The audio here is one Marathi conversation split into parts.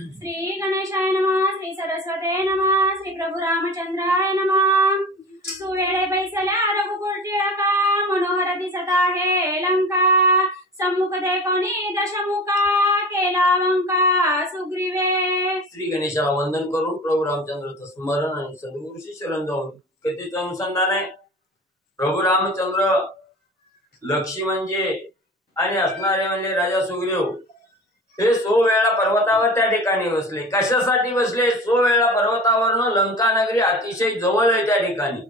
श्री गणेशाय नमः, श्री सरस्वते नमः, श्री प्रभु रामचंद्राय नमः। सुवेळे बैसल्या रघुकुळ टिळका, मनोहर दिसत आहे लंका। सम्मुख देखोनी दशमुखा, केला लंका सुग्रीवे। श्री गणेशाला वंदन करून प्रभू रामचंद्राचं स्मरण आणि सद्गुरूशी शरण जाऊन कथेचं अनुसंधान आहे। प्रभू रामचंद्र लक्ष्मणजे आणि असणारे म्हणजे राजा सुग्रीव हे 100 वेळा पर्वतावर त्या ठिकाणी बसले। कशासाठी बसले? 100 वेळा पर्वतावरनं लंका नगरी अतिशय जवळ आहे त्या ठिकाणी,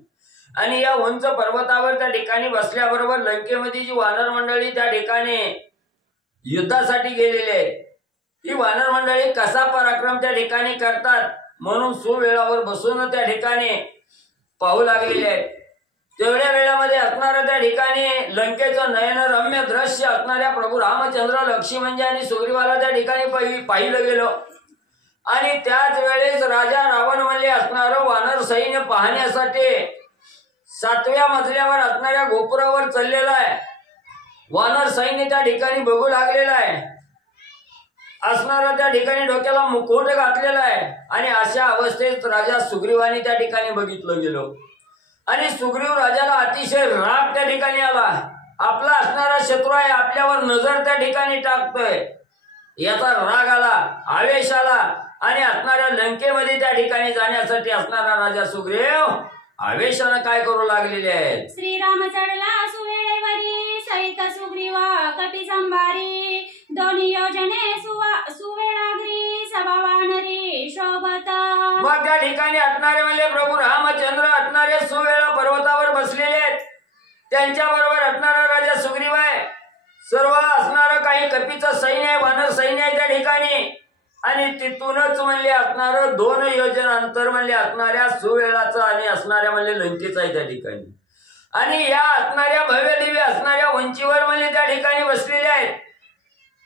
आणि या उंच पर्वतावर त्या ठिकाणी बसल्याबरोबर लंकेमध्ये जी वानर मंडळी त्या ठिकाणी युद्धासाठी गेलेले आहे, ही वानर मंडळी कसा पराक्रम त्या ठिकाणी करतात म्हणून 100 वेळावर बसून त्या ठिकाणी पाहू लागलेले आहेत। तेवढ्या वेळामध्ये असणाऱ्या त्या ठिकाणी लंकेचं नयनरम्य दृश्य असणाऱ्या प्रभू रामचंद्र लक्ष्मणजी आणि सुग्रीवाला त्या ठिकाणी पाहिलं गेलं, आणि त्याच वेळेस राजा रावण म्हणले असणारं वानर सैन्य पाहण्यासाठी 7व्या मजल्यावर असणाऱ्या गोपुरावर चाललेला आहे। वानर सैन्य त्या ठिकाणी बघू लागलेला आहे, असणारा त्या ठिकाणी डोक्याला मुकुट घातलेला आहे, आणि अशा अवस्थेत राजा सुग्रीवाने त्या ठिकाणी बघितलं गेलं, आणि सुग्रीव राजाला अतिशय राग त्या ठिकाणी आला। आपला असणारा शत्रू आहे, आपल्यावर नजर त्या ठिकाणी टाकतोय, याचा राग आला, आवेश आला, आणि असणाऱ्या लंकेमध्ये त्या ठिकाणी जाण्यासाठी असणारा राजा सुग्रीव आवेशाने काय करू लागलेले आहेत। श्रीराम चढला सुवेळेवरी, सहित सुग्रीवा कपी संभारी। दोन्ही योजने सुवेळाग्री, सभा वानरी शोभत। मग त्या ठिकाणी असणारे म्हणजे प्रभू रामचंद्र असणारे 100 वेळा पर्वतावर बसलेले आहेत, त्यांच्या बरोबर असणारा राजा सुग्रीव आहे, सर्व असणारं काही कपीचं सैन्य आहे, वानर सैन्य आहे त्या ठिकाणी, आणि तिथूनच म्हणले असणारं 2 योजना अंतर म्हणले असणाऱ्या 100 वेळाचं आणि असणाऱ्या म्हणले लंकेचं आहे त्या ठिकाणी, आणि या असणाऱ्या भव्य दिव्य असणाऱ्या उंचीवर म्हणले त्या ठिकाणी बसलेले आहेत।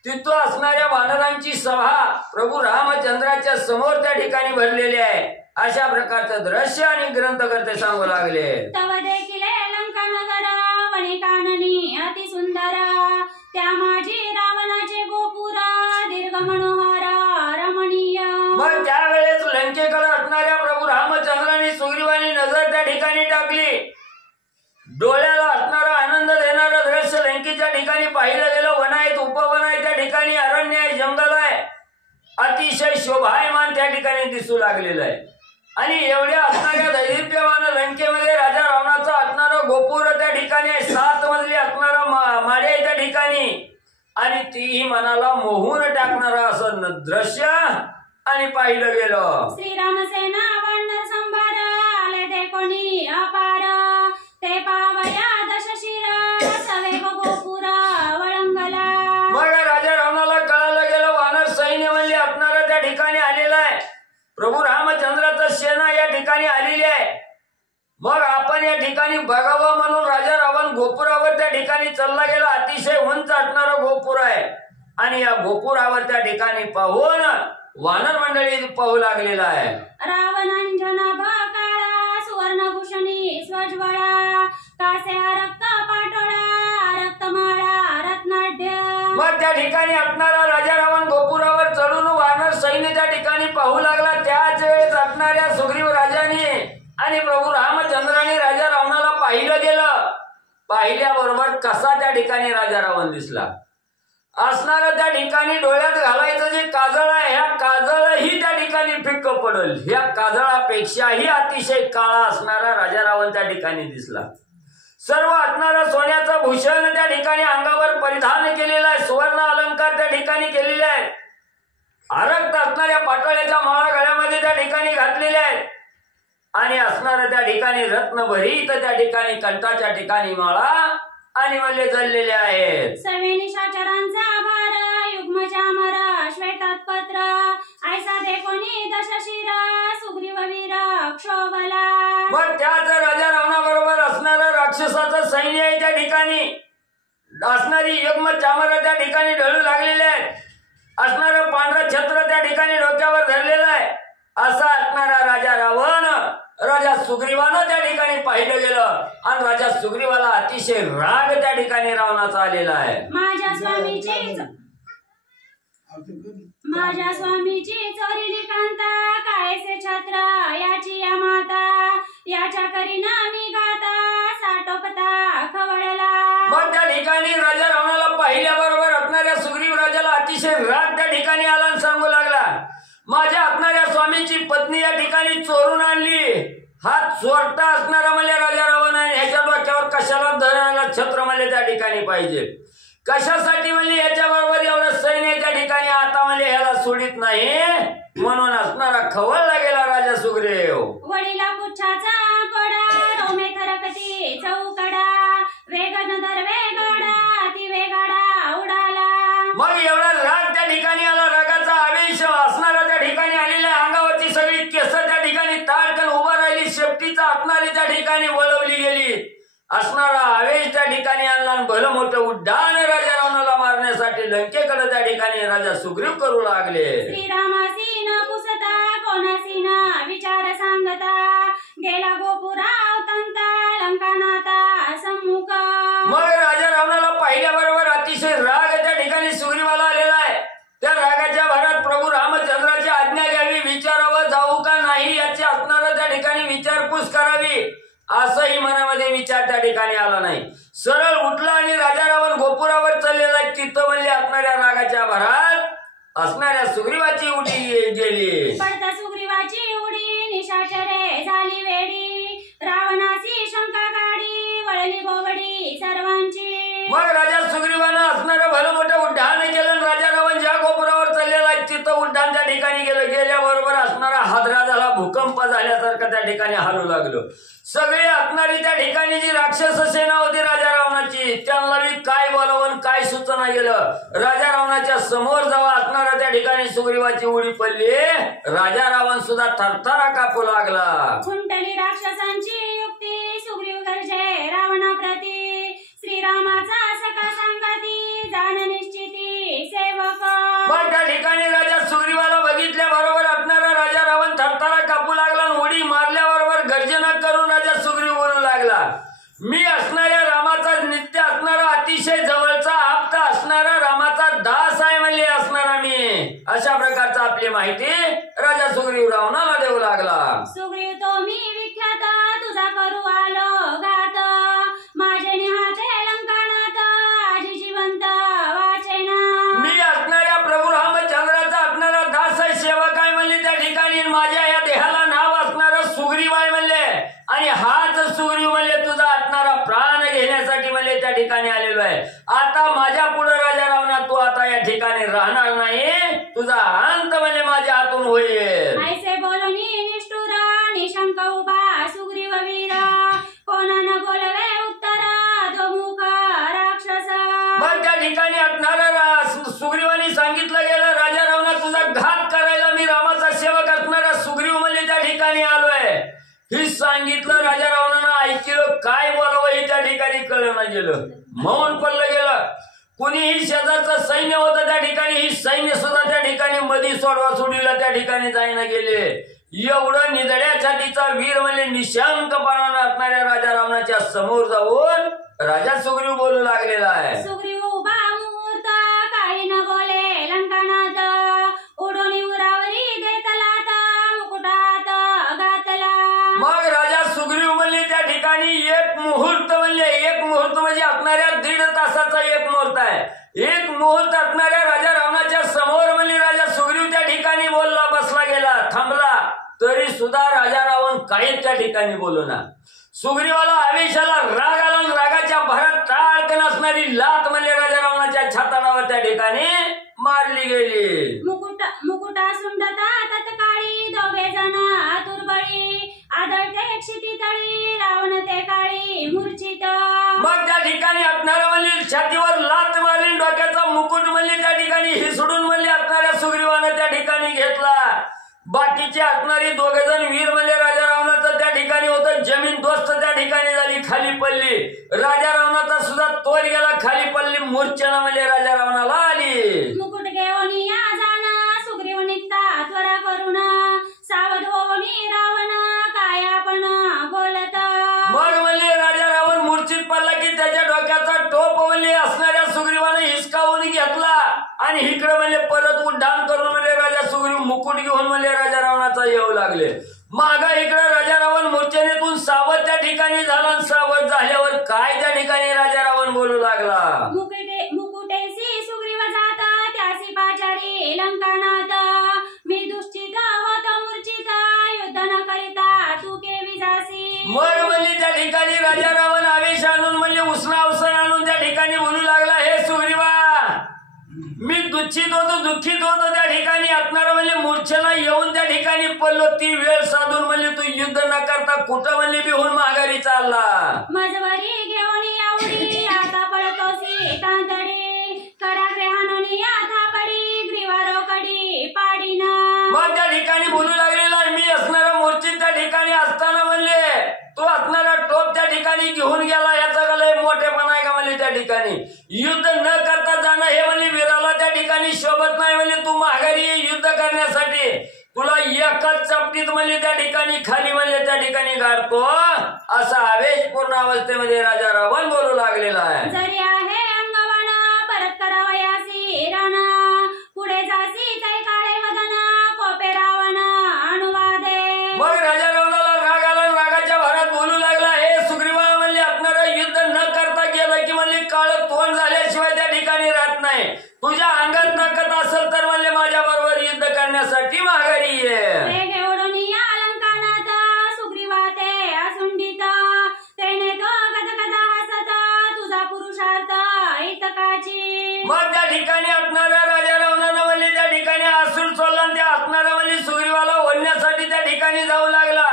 तिथं असणाऱ्या वानरांची सभा प्रभू रामचंद्राच्या समोर त्या ठिकाणी भरलेली आहे। अशा प्रकारचं दृश्य आणि ग्रंथकर्ते सांगू लागले। तव देखील लंका नगर, वणी काननी अति सुंदर। त्या माझी रावणाचे गोपुर, दीर्घ मनोहर रमणीय। मग त्यावेळेस लंकेकडे असणाऱ्या प्रभू रामचंद्राने सुग्रीवानी नजर त्या ठिकाणी टाकली। डोळ्याला असणारा आनंद देणारं दृश्य लंकेच्या ठिकाणी पाहिलं गेलं। वन आहेत, उपवन आहे त्या ठिकाणी, अरण्य आहे, जंगल आहे, अतिशय शोभायमान त्या ठिकाणी दिसू लागलेलं आहे, आणि एवढ्या असणाऱ्या दैदिप्यमान लंकेमध्ये राजा रावणाचं असणारं गोपूर त्या ठिकाणी 7 मजली असणारं माळे आहे त्या ठिकाणी, आणि तीही मनाला मोहून टाकणारं असं दृश्य आणि पाहिलं गेलं। श्रीरामसेना वानर संभार, आले ते कोणी अपार। ते पावया दशशिर, सवेग गोपुर वळंगला। मग राजा रावणाला कळालं गेलं वानर सैन्य म्हणले असणारं त्या ठिकाणी आलेलं आहे, प्रभू रामचंद्राचं सेना या ठिकाणी आलेली आहे। मग आपण या ठिकाणी बघावं म्हणून राजा रावण गोपुरावर त्या ठिकाणी चालला गेला। अतिशय उंच असणारं गोपुर आहे, आणि या गोपुरावर त्या ठिकाणी पाहून वानर मंडळी पाहू लागलेला आहे। रावणांजनाभ काळा, सुवर्णभूषणी स्वज्वळा। कास्या रक्त पाटोळा, रक्तमाळा रत्नाढ्य। मग त्या ठिकाणी असणारा राजा रावण गोपुरावर चढून वानर सैन्य त्या ठिकाणी पाहू लागला। त्याच वेळेस असणाऱ्या सुग्रीव राजाने आणि प्रभू रामचंद्राने राजा रावणाला पाहिलं गेलं। पाहिल्याबरोबर कसा त्या ठिकाणी राजा रावण दिसला, असणारं त्या ठिकाणी डोळ्यात घालायचं जे काजळ आहे, ह्या काजळ ही त्या ठिकाणी फिक्क पडल, ह्या काजळापेक्षाही अतिशय काळा असणारा राजा रावण त्या ठिकाणी दिसला। सर्व असणारं सोन्याचं भूषण त्या ठिकाणी अंगावर परिधान केलेलं आहे, सुवर्ण अलंकार त्या ठिकाणी केलेले आहेत, आरक्त असणाऱ्या पाटोळ्याच्या माळा गळ्यामध्ये त्या ठिकाणी घातलेल्या आहेत, आणि असणारं त्या ठिकाणी रत्नभरीत त्या ठिकाणी कंठाच्या ठिकाणी माळा आणि मल्ले जळलेले आहेत। सर्वे निशाचरांचा भार, युग्म चामर श्वेतात पत्र। ऐसा देखोनी दशशिर, सुग्रीव वीर क्षोभला। मग त्याच राजा रावणाबरोबर असणारं राक्षसाचं सैन्य आहे त्या ठिकाणी, असणारी युग्म चामर त्या ठिकाणी ढळू लागलेले आहेत, असणारं पांढरं छत्र त्या ठिकाणी डोक्यावर धरलेलं आहे। असा असणारा राजा रावण राजा सुग्रीवानं त्या ठिकाणी पाहिलं गेलं, आणि राजा सुग्रीवाला अतिशय राग त्या ठिकाणी रावणाचा आलेला आहे। माझ्या स्वामीचीच आणि राजा रावणाला पाहिल्याबरोबर असणाऱ्या सुग्रीव राजाला अतिशय राग त्या ठिकाणी आला आणि सांगू लागला, माझ्या असणाऱ्या स्वामीची पत्नी या ठिकाणी चोरून आणली. हा चोरटा असणारा म्हणजे राजा रावण आहे. ह्याच्या डोक्यावर कशाला धरणारा छत्र म्हणजे त्या ठिकाणी पाहिजे. कशासाठी म्हणजे याच्या बरोबर एवढं सैन्य त्या ठिकाणी आता म्हणजे ह्याला सोडित नाही. म्हणून असणारा खवळला गेला राजा सुग्रीव. वडीला पुच्छाचा कोडा रोमे थरकती चौकडा वेगन दर वेगाडा ती वेगाडा उडाला. मग एवढा राग त्या ठिकाणी आला. रागाचा आवेश असणारा त्या ठिकाणी आलेल्या अंगावरची सगळी केस त्या ठिकाणी ताडकन उभा राहिली. शेपटीचा असणारी त्या ठिकाणी वळवली गेली. असणारा आवेश त्या ठिकाणी आणला. भलं मोठं उड्डाण राजा रावणाला मारण्यासाठी लंकेकडे त्या ठिकाणी राजा सुग्रीव करू लागले. श्रीरामासी न पुसता कोणासी न विचार सांगता गेला गोपुराव तंता लंकानाथा सम्मुख. मग राजा रावणाला पाहिल्याबरोबर अतिशय राग त्या ठिकाणी सुग्रीवाला आलेला आहे. त्या रागाच्या भरात प्रभू रामचंद्राची आज्ञा घ्यावी, विचारावं जाऊ का नाही याची असणारा त्या ठिकाणी विचारपूस करावी असंही मनामध्ये विचार त्या ठिकाणी आला नाही. सरळ उठला आणि राजा रावण गोपुरावर चाललेला तिथं म्हणले असणाऱ्या रागाच्या भरात असणाऱ्या सुग्रीवाची उडी गेली. पडता सुग्रीवाची उडी निशाचरे झाली वेडी रावणाची शंका गाडी वळली गोवडी सर्वांची. मग राजा सुग्रीवानं असणारं भलं मोठं उड्डाण केलं. राजा रावण ज्या गोपुरावर चाललेला तिथं उड्डाण त्या ठिकाणी गेलं. गेल्याबरोबर असणारा हादरा झाला, भूकंप झाल्यासारखं त्या ठिकाणी हालू लागलं. सगळी असणारी त्या ठिकाणी जी राक्षस सेना होती राजा रावणाची त्यांना काय बोलावं काय सूचना गेलं. राजा रावणाच्या समोर जेव्हा असणारा त्या ठिकाणी सुग्रीवाची उडी पडली, राजा रावण सुद्धा थरथरा कापू लागला. खुंटली राक्षसांची युक्ती सुग्रीव गर्जे रावणाप्रती श्रीरामाचा सका सांगती जाण निश्चिती सेवक. पण त्या ठिकाणी राजा सुग्रीवाला बघितल्या बरोबर असणारा राजा रावण थरथरा कापू लागला. उडी मारल्याबरोबर गर्जना करून राजा सुग्रीव बोलू लागला, मी असणाऱ्या रामाचा नित्य असणारा अतिशय जवळचा आप्त असणारा रामाचा दास आहे म्हणले असणारा मी. अशा प्रकारचा आपली माहिती राजा सुग्रीव रावणाला देऊ लागला. सुग्रीव तो मी विख्यात तुझा करू आलो गात माझे निहाते लंकानात आजी जिवंत वाचेना. मी असणाऱ्या प्रभू रामचंद्राचा असणारा दास आहे, सेवक आहे म्हणले त्या ठिकाणी. माझ्या या देहाला नाव असणारा सुग्रीव आहे म्हणले आणि हाच सुग्रीव म्हणले तुझा असणारा प्राण घेण्यासाठी म्हणले त्या ठिकाणी आलेलो आहे. आता माझ्या पुढे राजा रावणा तू आता या ठिकाणी राहणार नाही, तुझा अंत म्हणजे माझ्या हातून होईल. ऐसे बोलणी निष्ठुर निशंक उभा सुग्रीव वीर कोणानं बोलवे उत्तर दोमुख राक्षस. मग त्या ठिकाणी असणारा सुग्रीवानी सांगितलं गेलं, राजा रावणा तुझा घात करायला मी रामाचा सेवक असणारा सुग्रीव म्हणजे त्या ठिकाणी आलोय. ही सांगितलं राजा रावणानं ऐकलं. काय बोलावं हे त्या ठिकाणी कळलं गेलं, मौन पडलं गेलं. कुणीही शेजारचं सैन्य होतं त्या ठिकाणी, ही सैन्य सुद्धा त्या ठिकाणी मधी सोडवा सोडीला त्या ठिकाणी जायला गेले. एवढं निधड्या छातीचा वीर म्हणजे निशंकपणानं असणाऱ्या राजा रावणाच्या समोर जाऊन राजा सुग्रीव बोलू लागलेला आहे. सुग्रीव उभा मुहूर्त काही न बोले लंकानात उडून उरावरी देतलात मुकुटात घातला. मग राजा सुग्रीव म्हणले त्या ठिकाणी एक मुहूर्त म्हणजे असणाऱ्या 1.5 तासाचा एक मुहूर्त आहे. एक मुहूर्त असणाऱ्या राजा रावणाच्या समोर म्हणजे राजा सुग्रीव त्या ठिकाणी बोलला, बसला गेला, थांबला. तरी सुद्धा राजा रावण काहीच त्या ठिकाणी बोलना. सुग्रीवाला आवेशाला राग आला. रागाच्या भरात ताडकन असणारी लात म्हणजे राजा रावणाच्या छाताडावर त्या ठिकाणी मारली गेली. मुकुटा सुंडता तत्काळी दोघे जण आतुरबळी आदळते क्षिती तळी रावण ते काळी मूर्छित. मग त्या ठिकाणी असणारा म्हणजे छातीवर लात मारली. डोक्याचा मुकुट म्हणजे त्या ठिकाणी हिसडून म्हणजे असणाऱ्या सुग्रीवानं त्या ठिकाणी घेतला. बाकीचे असणारी 2 जण वीर म्हणजे राजा रावणाचं त्या ठिकाणी होतं. जमीन दोस्त त्या ठिकाणी झाली, खाली पडली. राजा रावणाचा सुद्धा तोल गेला, खाली पडली. मूर्छना म्हणजे राजा रावणाला आली. मुकुट घेऊन या जाणा सुग्रीव निघता त्वरा करून सावध होऊन रावण काय आपण बोलत. मग म्हणजे राजा रावण मूर्छित पडला की त्याच्या डोक्याचा टोप म्हणजे असणाऱ्या सुग्रीवानं हिसकावून घेतला आणि इकडे म्हणजे परत उड्डाण करून म्हणजे राजा सुग्रीव मुकुट घेऊन म्हणजे राजा रावणाचा येऊ लागले. मागा इकडे राजा रावण मूर्छनेतून सावध त्या ठिकाणी झाला. सावध झाल्यावर काय त्या ठिकाणी राजा रावण बोलू लागला. मुकुटेसी सुग्रीव जाता त्यासी पाचारी लंकानाथ मी दुश्चित होत मूर्छित युद्ध न करिता तू केवी जासी. मग म्हणजे त्या ठिकाणी राजा रावण आवेश आणून म्हणजे उसना अवसर आणून त्या ठिकाणी बोलू लागला, हे सुग्रीवा मी दुःखित होतो दुःखित होतो त्या ठिकाणी असणार म्हणजे मूर्छेला येऊन त्या ठिकाणी पडलो. ती वेळ साधून म्हणजे तू युद्ध न करता कुठं म्हणजे बिहून माघारी चालला. मजवरी घेऊन यावडी आता पळतोसी कांतडी कराग्रहानोनी आता पडी ग्रीवारो कडी पाडीना. मग त्या ठिकाणी बोलू लागलेला मी असणारा मूर्छित त्या ठिकाणी असताना म्हणले तो असणारा टोप त्या ठिकाणी घेऊन गेला. याचा का लय मोठेपणा आहे का म्हणले त्या ठिकाणी युद्ध न करता जाणं हे म्हणजे वीराला त्या ठिकाणी शोभत नाही. म्हणजे तू माघारी युद्ध करण्यासाठी तुला एकाच चपटीत म्हणजे त्या ठिकाणी खाली म्हणजे त्या ठिकाणी गाडतो. असा आवेशपूर्ण अवस्थेमध्ये राजा रावण बोलू लागलेला आहे. जरी आहे अंगवण परत करावयासी रण पुढे जासी तै काळे वदन कोपे रावण अनुवादे. मग राजा रावणाला राग आला. रागाच्या भरात बोलू लागला, हे सुग्रीवा म्हणजे आपणारा युद्ध न करता गेलं की म्हणजे काळ तोंड झाल्याशिवाय त्या ठिकाणी राहत नाही. तुझ्या अंगात ताकद असेल तर म्हणजे माझ्या बरोबर युद्ध करण्यासाठी माघारी ये. वेगे ओढून या लंकानाथ सुग्रीवा ते असुंडित तेने तो गदगदा हसत तुझा पुरुषार्थ हितकाची. मग त्या ठिकाणी असणाऱ्या राजा रावणानं म्हणजे त्या ठिकाणी आसूर सोडला. त्या असणारा म्हणजे सुग्रीवाला ओढण्यासाठी त्या ठिकाणी जाऊ लागला.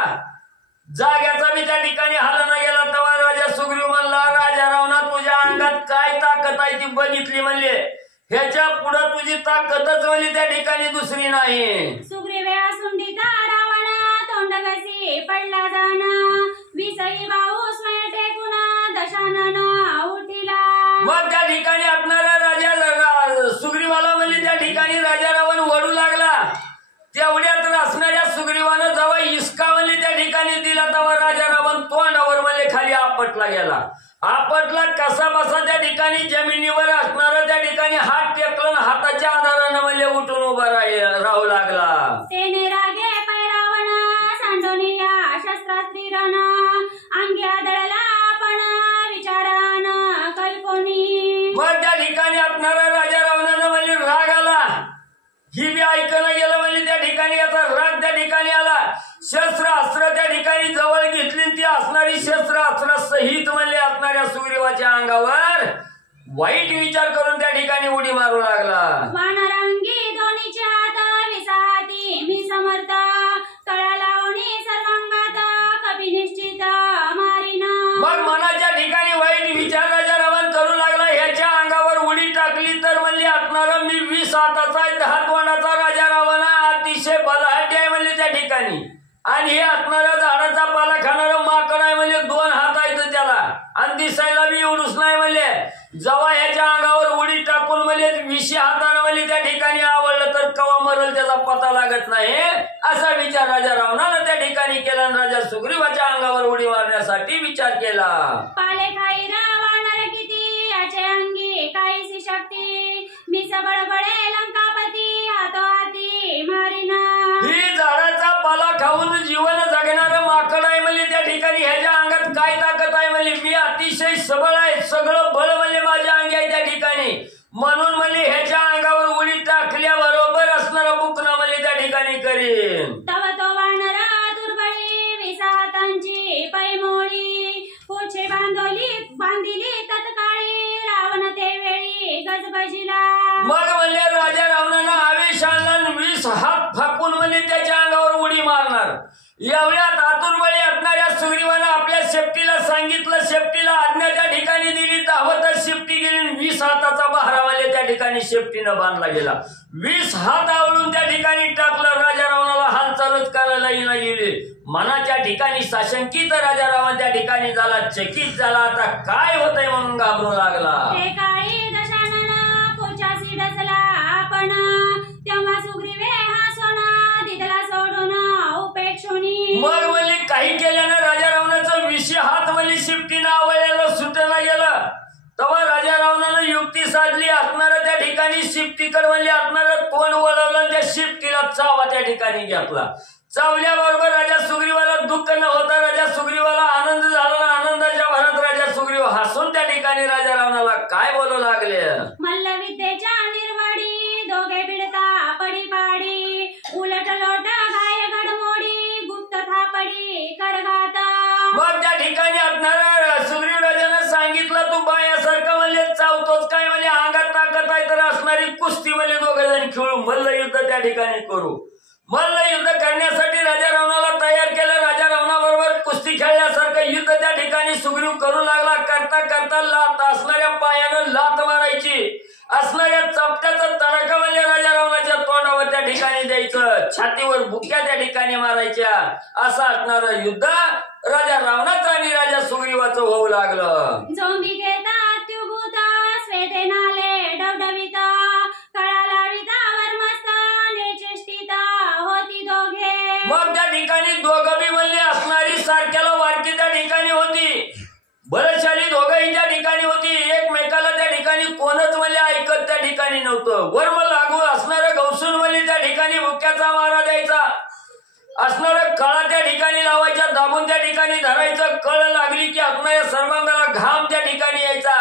जाग्याचा मी त्या ठिकाणी हालना गेला. तेव्हा राजा सुग्रीव म्हणला, राजा रावणा तुझ्या अंगात काय ताकद आहे ती बघितली म्हणले. ह्याच्या पुढे तुझी ताकदच म्हणजे त्या ठिकाणी दुसरी नाही. सुग्रीवे असुंडिता रावण तोंडगसी पडला जाण विसई बाऊ स्वय टेकून दशानन उठिला. मग त्या ठिकाणी असणाऱ्या राजा सुग्रीवाला म्हणजे त्या ठिकाणी राजा रावण वडू लागला. तेवढ्यात असणाऱ्या सुग्रीवानं जेव्हा इसका म्हणजे त्या ठिकाणी दिला तेव्हा राजा रावण तोंडावर म्हणजे खाली आपटला गेला. आपटला कसा बसा त्या ठिकाणी जमिनीवर असणारा त्या ठिकाणी हात टेकला. हाताच्या आधारानं म्हणजे उठून उभा राहू लागला. तेने रागे पैरावण सांडोनी या शस्त्रास्त्री रण अंगी आदळला आपण विचारान कल्पनी. मग त्या ठिकाणी असणारा राजा रावणानं म्हणजे राग आला. ही बी ऐकणं गेलं म्हणजे त्या ठिकाणी याचा राग त्या ठिकाणी आला. शस्त्र अस्त्र त्या ठिकाणी जवळ घेतली. ती असणारी शस्त्र अस्त्र सहित म्हणजे असणाऱ्या सुग्रीवाच्या अंगावर वाईट विचार करून त्या ठिकाणी उडी मारू लागला. वानरांगी दोन्हीच्या हात विसाहाती मी समर्थ तळा लावणी सर्वांगात कपी निश्चित मारिना. मग मनाच्या ठिकाणी वाईट विचार राजा रावण करू लागला. ह्याच्या अंगावर उडी टाकली तर म्हणली असणारा मी 20 हाताचा 10 तोंडाचा राजा रावण अतिशय बलहाटी आहे म्हणजे त्या ठिकाणी. आणि हे असणाऱ्या झाडाचा पाला खाणारं माकड आहे म्हणजे 2 हात आहेत त्याला. आणि दिसायला बी एवढूच नाही म्हणले. जेव्हा ह्याच्या अंगावर उडी टाकून म्हणजे 20 हातानं म्हणजे त्या ठिकाणी आवडलं तर कवा मरल त्याचा पता लागत नाही. असा विचार राजा रावणानं त्या ठिकाणी केला. राजा सुग्रीवाच्या अंगावर उडी मारण्यासाठी विचार केला. पाले खाई वानर किती याचे अंगी काहीशी शक्ती मी सबळ बळे लंकापती हाती मारिना. ही झाडाचा पाला खाऊन जीवन जगणारं माकड आहे म्हणजे त्या ठिकाणी ह्याच्या अंगात काय ताकद आहे म्हणजे मी अतिशय सबळ आहे. सगळं बळ म्हणजे माझ्या अंगी आहे त्या ठिकाणी. म्हणून म्हणजे ह्याच्या अंगावर उडी टाकल्याबरोबर असणारा बुकना म्हणजे त्या ठिकाणी करीन. तव तो वानर दुर्बळी 20 हातांची पैमोळी पुढचे बांधिली तत्काळी रावण ते वेळी गजबजिला. मग म्हणले राजा रावणानं आवेश आणला. 20 हात फाकून म्हणजे त्याच्या अंगावर उडी मारणार. एवढ्यात आतुरबळी असणाऱ्या सुग्रीवानं आपल्या शेपटीला सांगितलं. शेपटीला आज्ञा त्या ठिकाणी दिली. धावतच शेपटी गेली. 20 हाताचा बहारा म्हणजे त्या ठिकाणी शेपटीनं बांधला गेला. 20 हात आवळून त्या ठिकाणी टाकलं. राजा रावणाला हालचालच करायला येणं गेली. मनाच्या ठिकाणी साशंकित राजा रावण त्या ठिकाणी झाला. चकित झाला. आता काय होतंय म्हणून घाबरू लागला. ते काळी दशानन पोचासी डसला आपण तेव्हा सुग्रीवे हा सोना दिदला सोडून उपेक्षुनी. मग म्हणजे काही केल्यानं राजा रावणाचं 20 हात म्हणजे शिफ्टीनं आवळल्याला सुटला गेलं. तेव्हा राजा रावणानं युक्ती साधली. असणारं त्या ठिकाणी शिफ्टीकर म्हणजे असणारं तोंड वळवलं. त्या शिफ्टीला चावा त्या ठिकाणी घेतला. चावल्याबरोबर राजा सुग्रीवाला दुःख न होता राजा सुग्रीवाला आनंद झाला ना, आनंदाच्या भरात राजा सुग्रीव हसून त्या ठिकाणी राजा रावणाला काय बोलू लागले. मल्लविद्येच्या निर्वाडी दोघे भिडता पडी पाडी, उलट लोट गाय घडमोडी, गुप्त थापडी करघात. मग त्या ठिकाणी असणारा सुग्रीव राजाने सांगितलं, तू बायासारखं म्हणजे चावतोच काय, म्हणजे अंगात ताकद आहे तर असणारी कुस्ती म्हणजे दोघे जण खेळू, मल्ल युद्ध त्या ठिकाणी करू. मल्ल युद्ध करण्यासाठी राजा रावणाला तयार केलं. राजा रावणाबरोबर कुस्ती खेळल्यासारखं युद्ध त्या ठिकाणी सुग्रीव करू लागला. करता करता लात असणाऱ्या पायानं लात मारायची, असणाऱ्या चपट्याचा तडाखा म्हणजे राजा रावणाच्या तोंडावर त्या ठिकाणी द्यायचं, छातीवर बुक्या त्या ठिकाणी मारायच्या. असं असणारं युद्ध राजा रावणाचं आणि राजा सुग्रीवाचं होऊ लागलं. जोंबी घेता अत्युभूता स्वेते नाले डवडविता, कळा लाविता वर्मस्ता नेचेष्टिता होती दोघे. मग त्या ठिकाणी दोघं बी म्हणले असणारी सारख्याला वारकी त्या ठिकाणी होती, बलशाली दोघंही त्या ठिकाणी होती. एकमेकाला त्या ठिकाणी कोणच म्हणले ऐकत त्या ठिकाणी नव्हतं. वर्म लागू असणारं गवसून म्हणले त्या ठिकाणी बुक्याचा मारा द्यायचा, असणारं कळा त्या ठिकाणी लावायच्या, दाबून त्या ठिकाणी धरायचं. कळ लागली की असणाऱ्या सर्वांगाला घाम त्या ठिकाणी यायचा.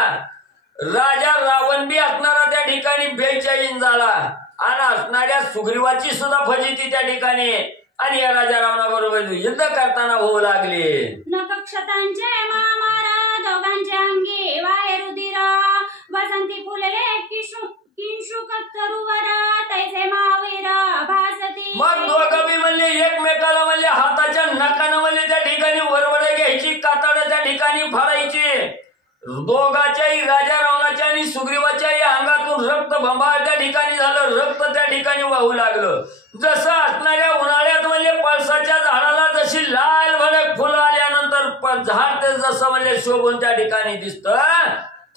राजा रावण बी असणारा त्या ठिकाणी बेचैन झाला आणि असणाऱ्या सुग्रीवाची सुद्धा फजिती त्या ठिकाणी आणि या राजा रावणाबरोबर युद्ध करताना होऊ लागले. नक्षत्रांचे महामारा दोघांचे अंगी वाहे रुधिर, वसंती फुलले किंशुक तरुवरा तैसे महावीर भासती. मग दोघं बी म्हणले एकमेकाला म्हणले हाताच्या नखानं म्हणले त्या ठिकाणी वरवडे घ्यायची, कातडं त्या ठिकाणी फाडायची. दोघाच्याही राजा रावणाच्या आणि सुग्रीवाच्याही अंगातून रक्त भंबाळ त्या ठिकाणी झालं, रक्त त्या ठिकाणी वाहू लागलं. जसं असणाऱ्या उन्हाळ्यात म्हणजे पळसाच्या झाडाला जशी लाल भडक फुलं आल्यानंतर झाड ते जसं म्हणजे शोभून त्या ठिकाणी दिसतं,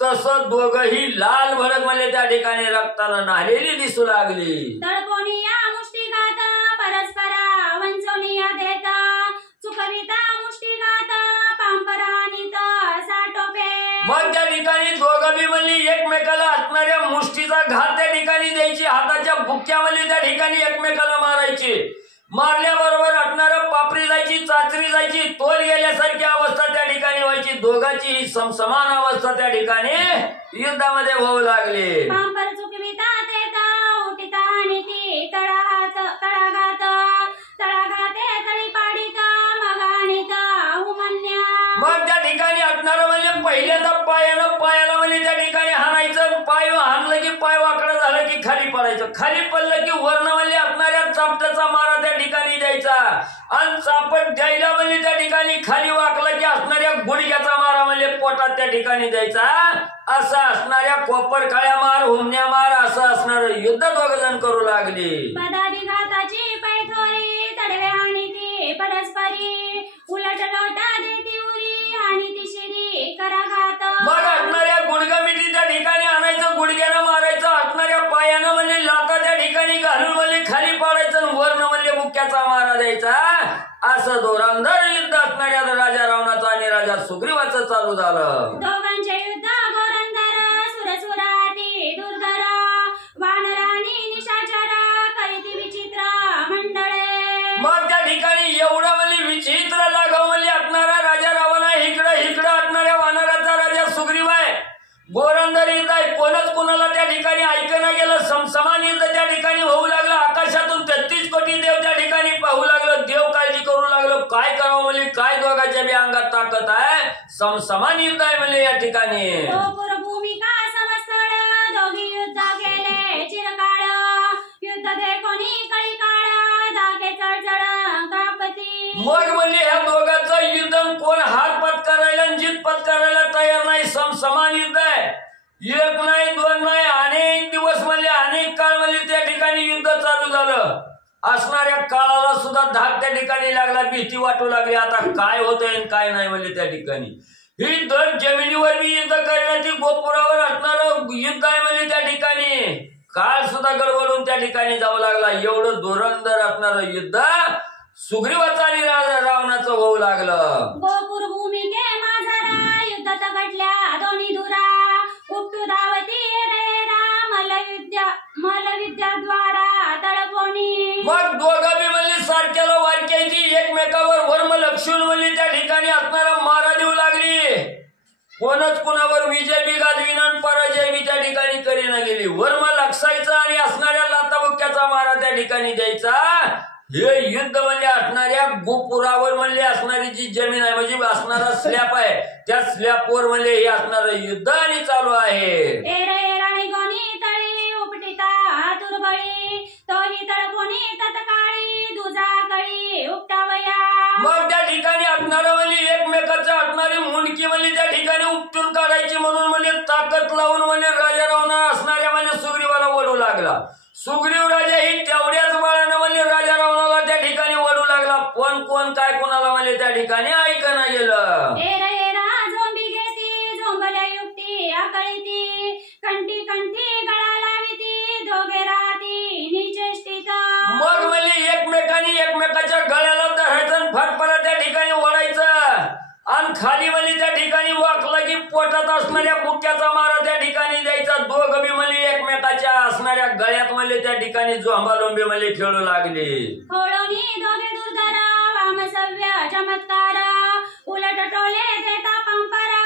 तसं दोघही लाल भडक म्हणजे त्या ठिकाणी रक्तानं नालेली दिसू लागली. दळपोनिया मुष्टिघात परस्परा वंचवनिया देता, चुकविता मुष्टिघात पांपरानित साटोपे. मग त्या ठिकाणी दोघं बी म्हणली एकमेकाला असणाऱ्या मुष्टीचा घात त्या ठिकाणी द्यायची, हाताच्या बुक्क्यामध्ये त्या ठिकाणी एकमेकाला मारायची. मारल्याबरोबर असणारं पापरी जायची, चाचरी जायची, तोल गेल्यासारखी अवस्था त्या ठिकाणी व्हायची. दोघांची समान अवस्था त्या ठिकाणी युद्धामध्ये होऊ लागली. पांपर चुकविता तेता उठिता नीती तळाघात तळाघाते तळी पाडिता मगाणिता हुमन्या. मग त्या ठिकाणी असणारं म्हणजे पहिल्यांदा पायाला म्हणजे त्या ठिकाणी हाणायचं, पाय हाणलं की पाय वाकडं झालं की खाली पडायचं, खाली पडलं की वर्ण म्हणजे असणाऱ्या चापट्याचा मारा त्या ठिकाणी द्यायचा आणि चापट द्यायला म्हणजे त्या ठिकाणी खाली वाकलं की असणाऱ्या गुडघ्याचा मारा म्हणजे पोटात त्या ठिकाणी द्यायचा. असं असणाऱ्या कोपर काळ्या मार, हुमण्या मार असं असणारं युद्ध दोघ जण करू लागले. पदाभिघाताची पैथोरी तडवे आणि ती परस्परी, उलट लोटा देती उरी आणि ती शिरी कराघात. मग असणाऱ्या गुडघा मिठी त्या ठिकाणी आणायचं, गुडघ्यानं मारायचं, असणाऱ्या पायानं म्हणजे लाता त्या ठिकाणी घालून म्हणजे खाली पाडायचं, वर्ण म्हणजे बुक्क्याचा मारा द्यायचा. असं धोरंदर युद्ध असणाऱ्या राजा रावणाचं आणि राजा सुग्रीवाचं चालू झालं. दोघांचे युद्ध घोरंदर सुरसुराती दुर्धर, वानरानी निशाचरा करीती विचित्र मंडळे. मग त्या ठिकाणी एवढं म्हणजे विचित्र लागाव म्हणजे असणारा राजा रावण आहे, इकडं असणाऱ्या वानराचा राजा सुग्रीव आहे. घोरंदर युद्ध आहे, कोणच कोणाला त्या ठिकाणी ऐकणं गेलं. समसमान युद्ध त्या ठिकाणी होऊ लागलं. आकाशातून 33 कोटी देव त्या ठिकाणी पाहू लागलं. देव काळजी करू लागलं काय करावं म्हणजे, काय दोघांच्या बी अंगात ताकद आहे. समसमान युद्ध आहे म्हणजे या ठिकाणी. भूमिका समस्थळ दोघी युद्ध केले चिरकाळ, युद्ध देखोनी कळी काळ धागे चळचळ कापती. मग म्हणजे ह्या दोघांचं युद्ध कोण हात पत्करायला आणि जीत पत्करायला तयार नाही. समसमान युद्ध आहे. एक नाही, दोन नाही, अनेक दिवस म्हणजे अनेक काळ म्हणजे त्या ठिकाणी युद्ध चालू झालं. असणाऱ्या काळाला सुद्धा धाक त्या ठिकाणी लागला, भीती वाटू लागली आता काय होतंय काय नाही म्हणजे त्या ठिकाणी. ही दर जमिनीवर बी युद्ध करण्याची गोपुरावर असणारं युद्ध आहे म्हणजे त्या ठिकाणी काळ सुद्धा गडबडून त्या ठिकाणी जाऊ लागला. एवढं धोरंदर असणारं युद्ध सुग्रीवाचं आणि रावणाचं होऊ लागलं. गोपुर भूमिके माझरा युद्धात घडल्या दोन्ही दुरा, उपटू धावती रेरा मलविद्याद्वारा तळपोनी. मग दोघं बी म्हणजे सारख्याला वारकी कोणच कुणावर विजय बी गाजविना आणि पराजय बी त्या ठिकाणी करीना गेली. वर्म लक्षायचा आणि असणाऱ्या लाताबुक्क्याचा मारा त्या ठिकाणी द्यायचा. हे युद्ध म्हणजे असणाऱ्या गोपुरावर म्हणले असणारी जी जमीन आहे म्हणजे असणारा स्लॅब आहे त्या स्लॅबवर म्हणले हे असणारं युद्ध आणि चालू आहे. मग त्या ठिकाणी असणारं म्हणजे एकमेकाच्या असणारी मुंडकी म्हणजे त्या ठिकाणी उपटून काढायची म्हणून म्हणजे ताकद लावून म्हणजे राजा रावणा असणाऱ्या म्हणजे सुग्रीवाला वडू लागला. सुग्रीव राजा ही तेवढ्याच बळानं म्हणजे राजा रावणाला त्या ठिकाणी वडू लागला. पण कोण काय कोणाला म्हणजे त्या ठिकाणी ऐकणं गेलं. मग म्हणजे एकमेकांनी एकमेकाच्या गळ्याला धरायचं फरफरा त्या ठिकाणी वळायचं आणि खाली म्हणजे त्या ठिकाणी वाकला की पोटात असणाऱ्या बुक्क्याचा मारा त्या ठिकाणी द्यायचा. दोघं बी म्हणजे एकमेकाच्या असणाऱ्या गळ्यात म्हणजे त्या ठिकाणी झोंबालोंबी म्हणजे खेळू लागले. चमत्कार उलट टोले देता पंपरा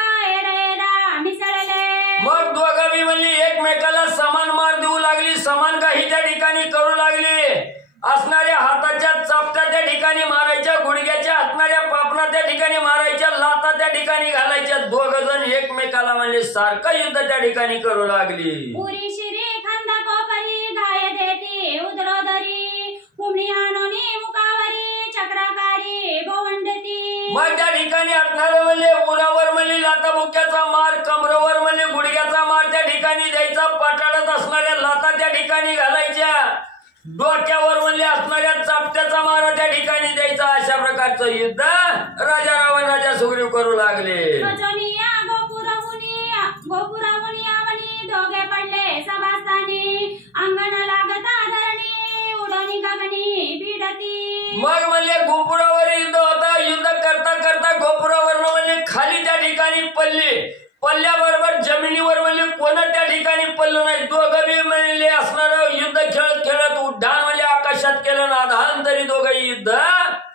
मग दोघं बी म्हणजे एकमेकाला समान मार देऊ लागली. समान काही त्या ठिकाणी करू लागले. असणाऱ्या हाताच्या चापटा त्या ठिकाणी मारायच्या, गुडघ्याच्या असणाऱ्या पापणा त्या ठिकाणी मारायच्या, लाता त्या ठिकाणी घालायच्या. दोघ जण एकमेकाला म्हणजे सारखं युद्ध त्या ठिकाणी करू लागली. पुरी शिरी खांदा कोपरी घाय देती उदरोदरी कुमणी आणोनी मुकावरी चक्राकारी बोवंडती. मग त्या ठिकाणी असणारं म्हणजे उरावर म्हणजे लाता बुक्क्याचा मार, कमरवर म्हणजे गुडघ्याचा मार त्या ठिकाणी द्यायचा. पाटाळत असणाऱ्या लाता त्या ठिकाणी घालायच्या. डोक्यावर म्हणले असणाऱ्या चापट्याचा मारा त्या ठिकाणी द्यायचा. अशा प्रकारचं युद्ध राजा रावण राजा सुग्रीव करू लागले. दोघे पडले सभास्थानी अंगण लागता धरणी उडणी गगनी भिडती. मग म्हणले गोपुरावर युद्ध होता. युद्ध करता करता गोपुरावर म्हणजे खाली त्या ठिकाणी पडले. पल्ल्याबरोबर जमिनीवर म्हणजे कोण त्या ठिकाणी पडलं नाही. दोघं बी म्हणले असणारं युद्ध खेळत खेळत उड्डाण म्हणजे आकाशात केलं ना धान तरी दोघं युद्ध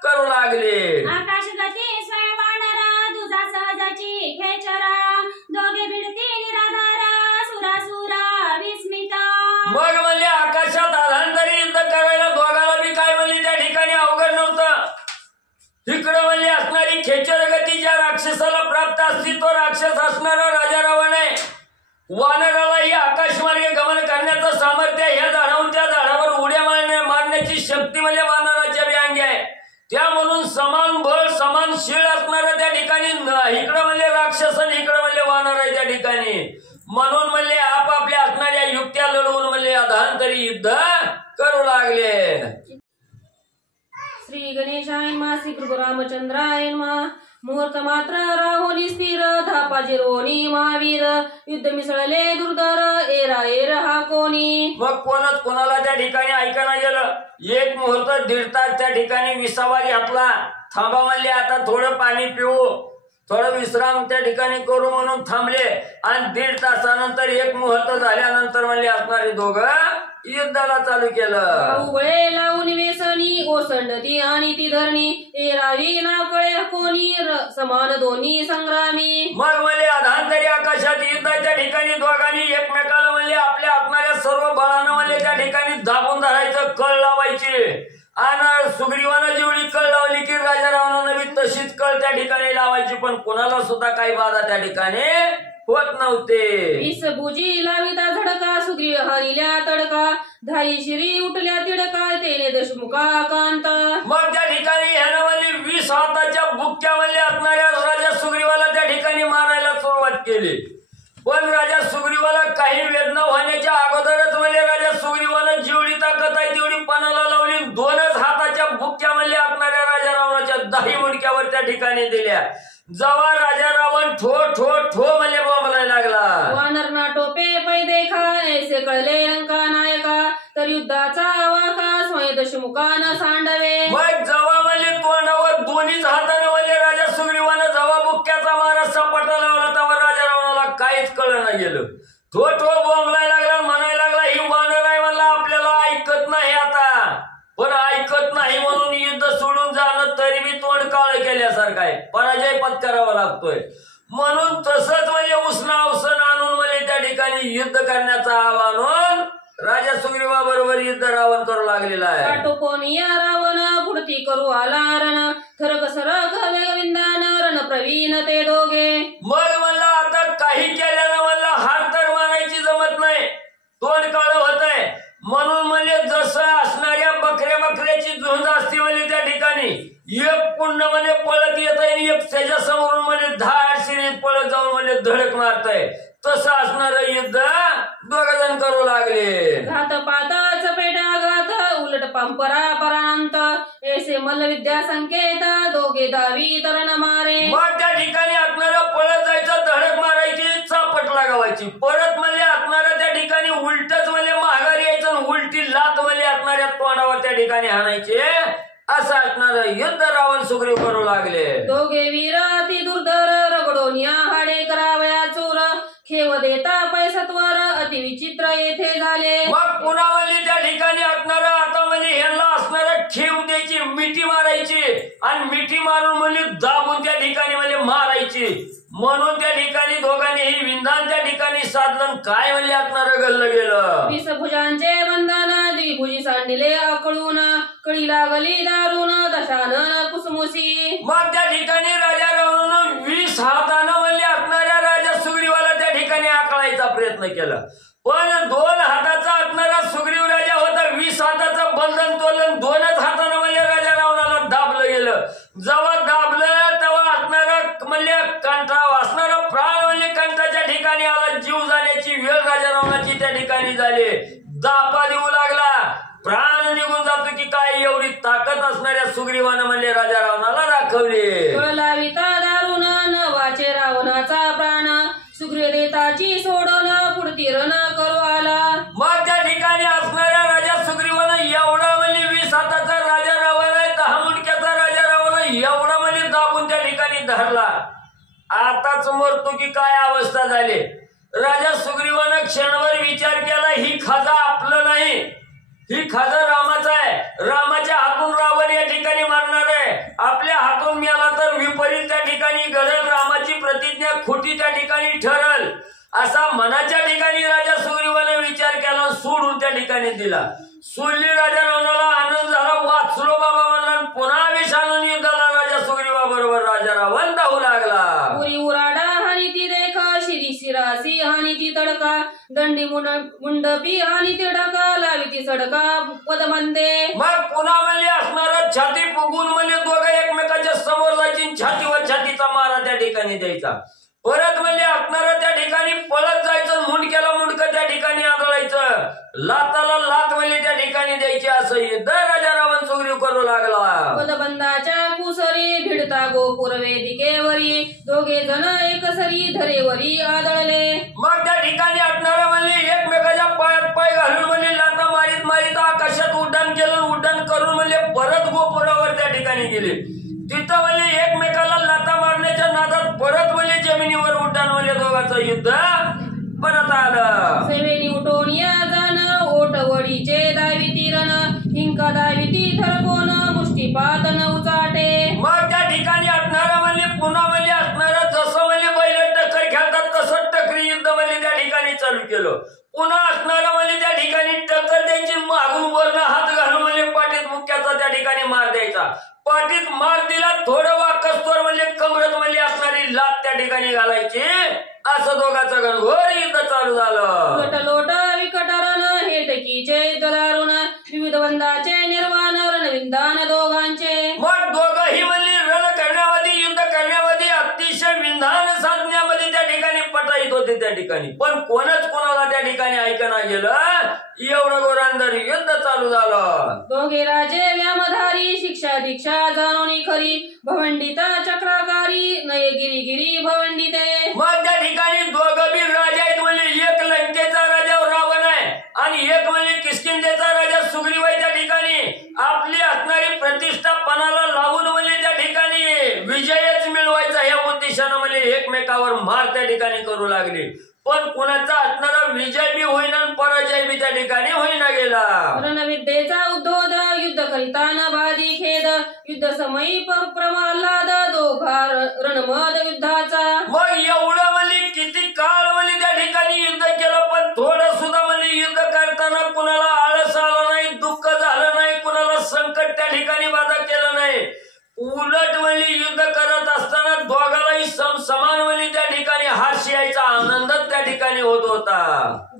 करू लागले. आकाश गती स्वयंवानरा दुजा सहजाची खेचरा दोघे भिडती निराधारा सुरासुरा विस्मिता. मग म्हणले आकाशात आधान तरी युद्ध करायला दोघाला बी काय म्हणले त्या ठिकाणी अवघड नव्हतं. इकडे म्हणले असणारी खेचर गती ज्या राक्षसाला प्राप्त असती तो राक्षस असणारा राजा रावण आहे. वानरालाही आकाशमार्गे गमन करण्याचं सामर्थ्य ह्या झाडावरून त्या झाडावर उड्या मारण्याची शक्ती म्हणजे वानराच्या बी अंगी आहे. त्या म्हणून समान बळ समान शीळ असणारा त्या ठिकाणी इकडं म्हणजे राक्षस आणि इकडं म्हणजे वानर आहे त्या ठिकाणी. म्हणून म्हणले आपापल्या असणाऱ्या युक्त्या लढवून म्हणले अधांतरी युद्ध करू लागले. श्री गणेशाय नमः. श्री प्रभू रामचंद्राय नमः. मुहूर्त मात्र राहुनी स्थिर धापा जिरोनी महावीर युद्ध मिसळले दुर्धर एरा एर हा कोणी. मग कोणच कोणाला त्या ठिकाणी ऐकायला गेलं. एक मुहूर्त 1.5 तास त्या ठिकाणी विसावा घातला. थांबा म्हणले आता थोडं पाणी पिऊ थोडं विश्राम त्या ठिकाणी करू म्हणून थांबले आणि 1.5 तासानंतर एक मुहूर्त झाल्यानंतर म्हणले असणारे दोघं युद्धाला चालू केलं. बाहुबळे लावून वेसणी ओसंडती आणि ती धरणी एरावी ना कळे कोणी समान दोन्ही संग्रामी. मग म्हणले अधांतरी आकाशात युद्धाच्या ठिकाणी दोघांनी एकमेकाला म्हणले आपल्या असणाऱ्या सर्व बळानं म्हणले त्या ठिकाणी दाबून धरायचं, कळ लावायची. आणि सुग्रीवानं जेवढी कळ लावली की राजा रावणानं बी तशीच कळ त्या ठिकाणी लावायची. पण कोणाला सुद्धा काही बाधा त्या ठिकाणी होत नव्हते. विषभुजी लाविता झडका सुग्रीव हरिल्या तडका धाई शिरी उठल्या तिडका तेने दशमुखा कांत. मग त्या ठिकाणी ह्यानं म्हणले 20 हाताच्या बुक्क्या म्हणले असणाऱ्या राजा सुग्रीवाला त्या ठिकाणी मारायला सुरुवात केली. पण राजा सुग्रीवाला काही वेदना होण्याच्या अगोदरच म्हणजे राजा सुग्रीवानं जेवढी ताकद आहे तेवढी पणाला लावली. 2च हाताच्या बुक्क्या म्हणले असणाऱ्या राजा रावणाच्या 10 मुंडक्यावर त्या ठिकाणी दिल्या. जेव्हा राजा रावण ठो ठो ठो म्हणजे बोंबलायला लागला. वानरना टोपे पै देखा ऐसे कळले लंका नायका तर युद्धाचा आवाका स्वयं दशमुखान सांडवे. मग जेव्हा म्हणजे तोंडावर दोन्हीच हाताने म्हणजे राजा सुग्रीवानं जेव्हा बुक्क्याचा मारा सपाटा लावला तेव्हा राजा रावणाला काहीच कळलं गेलं. ठो ठो बोंबलायला लागला, म्हणायला लागला ही वानर आहे म्हणला आपल्याला ऐकत नाही आता. पण ऐकत नाही म्हणून युद्ध सोडून जाणं तरी मी तोंड काळ केल्यासारखं आहे. पराजय पत्करावा लागतोय. म्हणून तसंच म्हणजे उसना अवसन आणून म्हणजे त्या ठिकाणी युद्ध करण्याचं आवाहन राजा सुग्रीवाबरोबर युद्ध रावण करू लागलेला आहे. काटोकोनिया रावण पुढती करू आला रण थरक सरक वेगविंदान रण प्रवीण ते दोघे. मग म्हणला आता काही केल्यानं म्हणला हार तर मानायची जमत नाही, तोंड काळं होतंय. म्हणून म्हणजे जसं असणाऱ्या बकऱ्याची झुंज असते म्हणजे त्या ठिकाणी एक पुण्य म्हणजे पळत येत आहे, एक त्याच्या समोरून म्हणजे धाड शिरीत पळत जाऊन म्हणजे धडक मारतय, तसं असणार युद्ध दोघ जण करू लागले. घात पाताच पेटा घात उलट पांपरा परांत ऐसे मल्लविद्या संकेत दोघे दावी तरण मारे. मग त्या ठिकाणी असणारा पळत जायचं, धडक मारायची, चापट लागावायची. परत म्हणजे असणारा त्या ठिकाणी उलटच म्हणजे माघारी यायचं, उलटी लात म्हणजे असणाऱ्या तोंडावर त्या ठिकाणी हाणायचे. असं असणार युद्ध रावण सुग्रीव करू लागले. दोघे वीर अति दुर्धर रगडोन या हाडे करावया चोर खेव देता पैसत्वर अति विचित्र येथे झाले. मग पुन्हा म्हणजे त्या ठिकाणी असणारा आता म्हणजे ह्यांना असणारा खेव द्यायची, मिठी मारायची आणि मिठी मारून म्हणजे दाबून त्या ठिकाणी म्हणजे मारायची. म्हणून त्या ठिकाणी दोघांनी ही विंधान त्या ठिकाणी साधलं. काय म्हणजे असणार गल्लं गेलं. 20 भुजांचे बंधन द्विभुजी सांडिले अकळून कळी लागली दारुण दशानन कुसमुसी. मग त्या ठिकाणी राजा रावणानं 20 हातानं म्हणजे असणाऱ्या राजा सुग्रीवाला त्या ठिकाणी आकळायचा प्रयत्न केला, पण 2 हाताचा असणारा सुग्रीव राजा होता. 20 हाताचं बंधन तोलन 2च हातानं म्हणजे राजा रावणाला दाबलं गेलं. जेव्हा दाबलं तेव्हा असणारा म्हणजे कंठा असणारा प्राण म्हणजे कंठाच्या ठिकाणी आला. जीव जाण्याची वेळ राजा रावणाची त्या ठिकाणी झाली. दापा देऊ लागला, प्राण निघून जातो की काय एवढी ताकद असणाऱ्या सुग्रीवानं म्हणजे राजा रावणाला दाखवली. लाविता दारुण नवाचे रावणाचा प्राण सुग्रीव देताची सोडून पुढती रण करू आला. मग त्या ठिकाणी असणाऱ्या राजा सुग्रीवानं एवढा म्हणजे 20 हाताचा राजा रावण आहे, 10 मुंडक्याचा राजा रावण एवढा म्हणजे दाबून त्या ठिकाणी धरला. आताच मरतो की काय अवस्था झाली. राजा सुग्रीवानं क्षणभर विचार केला, ही खाजा आपलं नाही, ही खाजा रामाचा आहे. रामाच्या हातून रावण या ठिकाणी मारणार आहे, आपल्या हातून मिळाला तर विपरीत त्या ठिकाणी घडल, रामाची प्रतिज्ञा खोटी त्या ठिकाणी ठरल. असा मनाच्या ठिकाणी राजा सुग्रीवाने विचार केला, सोडून त्या ठिकाणी दिला. सोडली राजा रावणाला आनंद झाला, वाचलो बाबा म्हणला. पुन्हा विषाणून युद्धाला राजा सुग्रीवाबरोबर राजा रावण धावू लागला. पुरी उराडा हानी ती देख शिरी शिरासी हानी ती तडका दंडी मुंडपी हानी ती डका लावी ती सडका पदमंदे. मग पुन्हा म्हणजे असणारा छाती फुगून म्हणजे दोघं एकमेकाच्या समोर जायची, छातीवर छातीचा मारा त्या ठिकाणी द्यायचा. परत म्हणजे असणारा त्या ठिकाणी पळत जायचं, मुंडक्याला मुंडकं त्या ठिकाणी आदळायचं, लाताला लात म्हणजे त्या ठिकाणी द्यायची. असं युद्ध राजा रावण सुग्रीव करू लागला. पदबंधाच्या कुसरी भिडता गोपुर वेदिकेवरी दोघे जण एकसरी धरेवरी आदळले. मग त्या ठिकाणी असणारा म्हणजे एकमेकाच्या पायात पाय घालून म्हणजे लाता मारीत मारीत आकाशात उड्डाण केलं. उड्डाण करून म्हणजे परत गोपुरावर त्या ठिकाणी गेले. तिथं म्हणजे एकमेकाला लाता मारण्याच्या नादात परत म्हणजे जमिनीवर उड्डाण म्हणजे दोघांचं युद्ध परत आलं. सेवेनी उठून या जाण ओटवडीचे दावी तीरण हिंका दावी ती थरकोन मुष्टीपात न उचाटे. मग त्या ठिकाणी असणारा म्हणजे पुन्हा म्हणजे असणारा जसं म्हणजे बैल टक्कर खेळतात तसं टक्करी युद्ध म्हणजे त्या ठिकाणी चालू केलं. पुन्हा असणारा म्हणजे त्या ठिकाणी टक्कर द्यायची, मागून वरनं हात घालून म्हणजे पाठीत मुक्याचा त्या ठिकाणी मार द्यायचा. पाठीत मार दिला, थोडं वाकस्तोर म्हणजे कमरत म्हणजे असणारी लात त्या ठिकाणी घालायची. असं दोघांचं घनघोर युद्ध चालू झालं. लोट लोट विकट रण हेटकीचे दलारुण विविध बंधाचे निर्वाण रणविंदान दोघांचे. मग दोघंही म्हणजे रण करण्यामध्ये युद्ध करण्यामध्ये अतिशय विंधान साधण्यामध्ये त्या ठिकाणी पटाईत होते त्या ठिकाणी. पण कोणच कोणाला त्या ठिकाणी ऐकणा गेलं. एवढं गोरांदर युद्ध चालू झालं. दोघे राजे व्यामधारी शिक्षा दीक्षा जाणोनी खरी भवंडिता चक्राकारी नये गिरी गिरी भवंडिते. मग त्या ठिकाणी दोघं बी राजा आहेत. म्हणजे एक लंकेचा राजा रावण आहे आणि एक म्हणजे किष्किंधेचा राजा सुग्रीव आहे. त्या ठिकाणी आपली असणारी प्रतिष्ठा पणाला लावून म्हणजे त्या ठिकाणी विजयच मिळवायचा या उद्देशानं म्हणजे एकमेकावर मार त्या ठिकाणी करू लागले. पण कुणाचा असणारा विजय बी होईना, पराजय बी त्या ठिकाणी होईना गेला. रणविद्येचा उद्धोध युद्ध करिताना बाधी खेद युद्ध समयी प्रमाल्हाद दोघा रणमद युद्धाचा. मग उलट म्हणजे युद्ध करत असताना दोघांनाही समान म्हणजे त्या ठिकाणी हास्य यायचा, आनंद त्या ठिकाणी होत होता.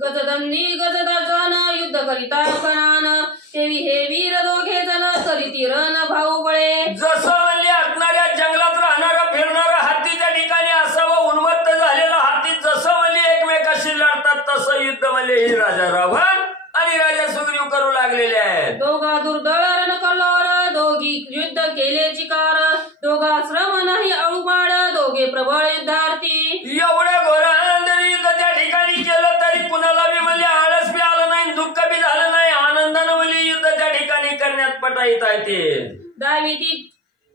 गजदंडी गजदाजन युद्ध करिता कणान तेवी हे वीर दोघे जण करीती रण भाऊ बळे. जसं म्हणजे असणाऱ्या जंगलात राहणारा फिरणारा हाती त्या ठिकाणी असावं, उन्मत्त झालेला हाती जसं म्हणजे एकमेकाशी लढतात तसं युद्ध म्हणजे हे राजा रावण आणि राजा सुग्रीव करू लागलेले आहेत. दोघा दुर्दळ रण कल्लोळ दोघी युद्ध केले चिकार दोघा श्रम नाही अळूबाळ दोघे प्रबळ युद्धार्थी. एवढ्या घोर आनंदाने युद्ध त्या ठिकाणी केलं तरी कुणाला बी म्हणजे आळस बी आलं नाही, दुःख बी झालं नाही, आनंदानं म्हणजे युद्ध त्या ठिकाणी करण्यात पटाईत आहे ते. दाविती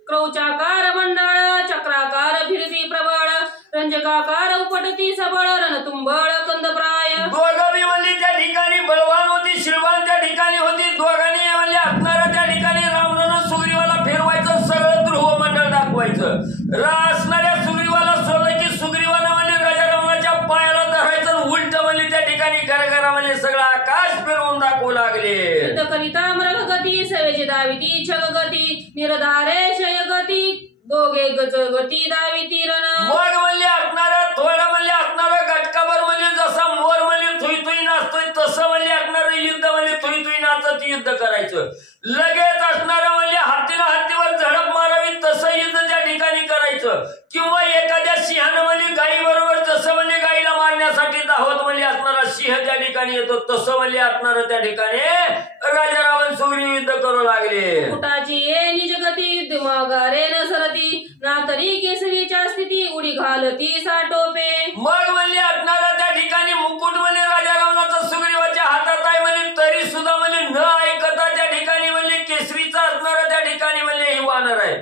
क्रौचाकार मंडळ चक्राकार फिरती प्रबळ रंजकाकार उपटती सबळ रणतुंबळ कंदप्राय. दोघं बी म्हणजे त्या ठिकाणी बलवान होती, शिलवान त्या ठिकाणी होती. दोघांनी म्हणजे असणारा त्या ठिकाणी रावणानं सुग्रीवाला फिरवायचं, सगळं ध्रुव मंडळ दाखवायचं. असणाऱ्या सुग्रीवाला सोडलं की सुग्रीवानं म्हणजे राजा रावणाच्या पायाला धरायचं, उलट म्हणजे त्या ठिकाणी घरघरा म्हणजे सगळं आकाश फिरवून दाखवू लागले. युद्ध कविता मृगगती सवेची दाविती छगगती निरधारे शयगती दोघे गजगती दाविती रण. मग म्हणजे असणारा थोडं म्हणजे असणारा गटकाभर म्हणजे जसा मोर म्हणजे थुई थुई नाचतोय तसं म्हणजे असणारं युद्ध म्हणजे थुई थुई नाचत युद्ध करायचं. लगेच असणारा म्हणजे हातीनं हत्तीवर झडप मारावी तसं युद्ध त्या ठिकाणी करायचं. किंवा एखाद्या सिंहानं म्हणजे गाई बरोबर जसं म्हणजे गाईला मारण्यासाठी धावत म्हणजे असणारा सिंह त्या ठिकाणी येतो तसं म्हणजे असणारं त्या ठिकाणी राजा रावण सुग्रीव युद्ध करू लागले. कुटाची ये निजगती युद्ध मागारे न सरती ना तरी केसरीच्या स्थिती उडी घालती साटोपे. मग म्हणजे असणारा त्या ठिकाणी मुकुट म्हणजे राजा रावणाचा सुग्रीवाच्या हातात आहे म्हणजे तरी सुद्धा म्हणजे न ऐकता त्या ठिकाणी म्हणजे केसरीचा असणारा त्या ठिकाणी म्हणजे ही वानर आहे.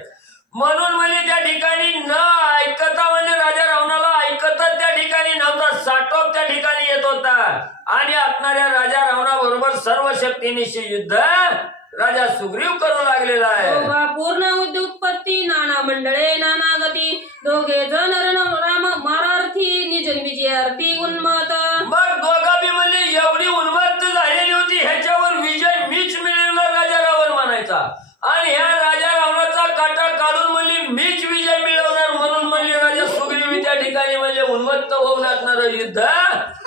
म्हणून म्हणजे त्या ठिकाणी न ऐकता म्हणजे राजा रावणाला ऐकतच त्या ठिकाणी नव्हता, साटोप त्या ठिकाणी येत होता आणि असणाऱ्या राजा रावणाबरोबर सर्व शक्तीनिशी युद्ध राजा सुग्रीव करू लागलेला आहे. दोघा पूर्ण उत्पत्ती नाना मंडळे नाना गती दोघे जण राम मारार्थी निज विजयार्थी उन्मत. मग दोघा बी म्हणजे एवढी उन्मत्त झालेली होती, ह्याच्यावर विजय मीच मिळवणार राजा रावण म्हणायचा आणि ह्या राजा रावणाचा काटा काढून म्हणजे मीच विजय मिळवणार म्हणून म्हणजे राजा सुग्रीव त्या ठिकाणी म्हणजे उन्मत्त होऊन असणारं युद्ध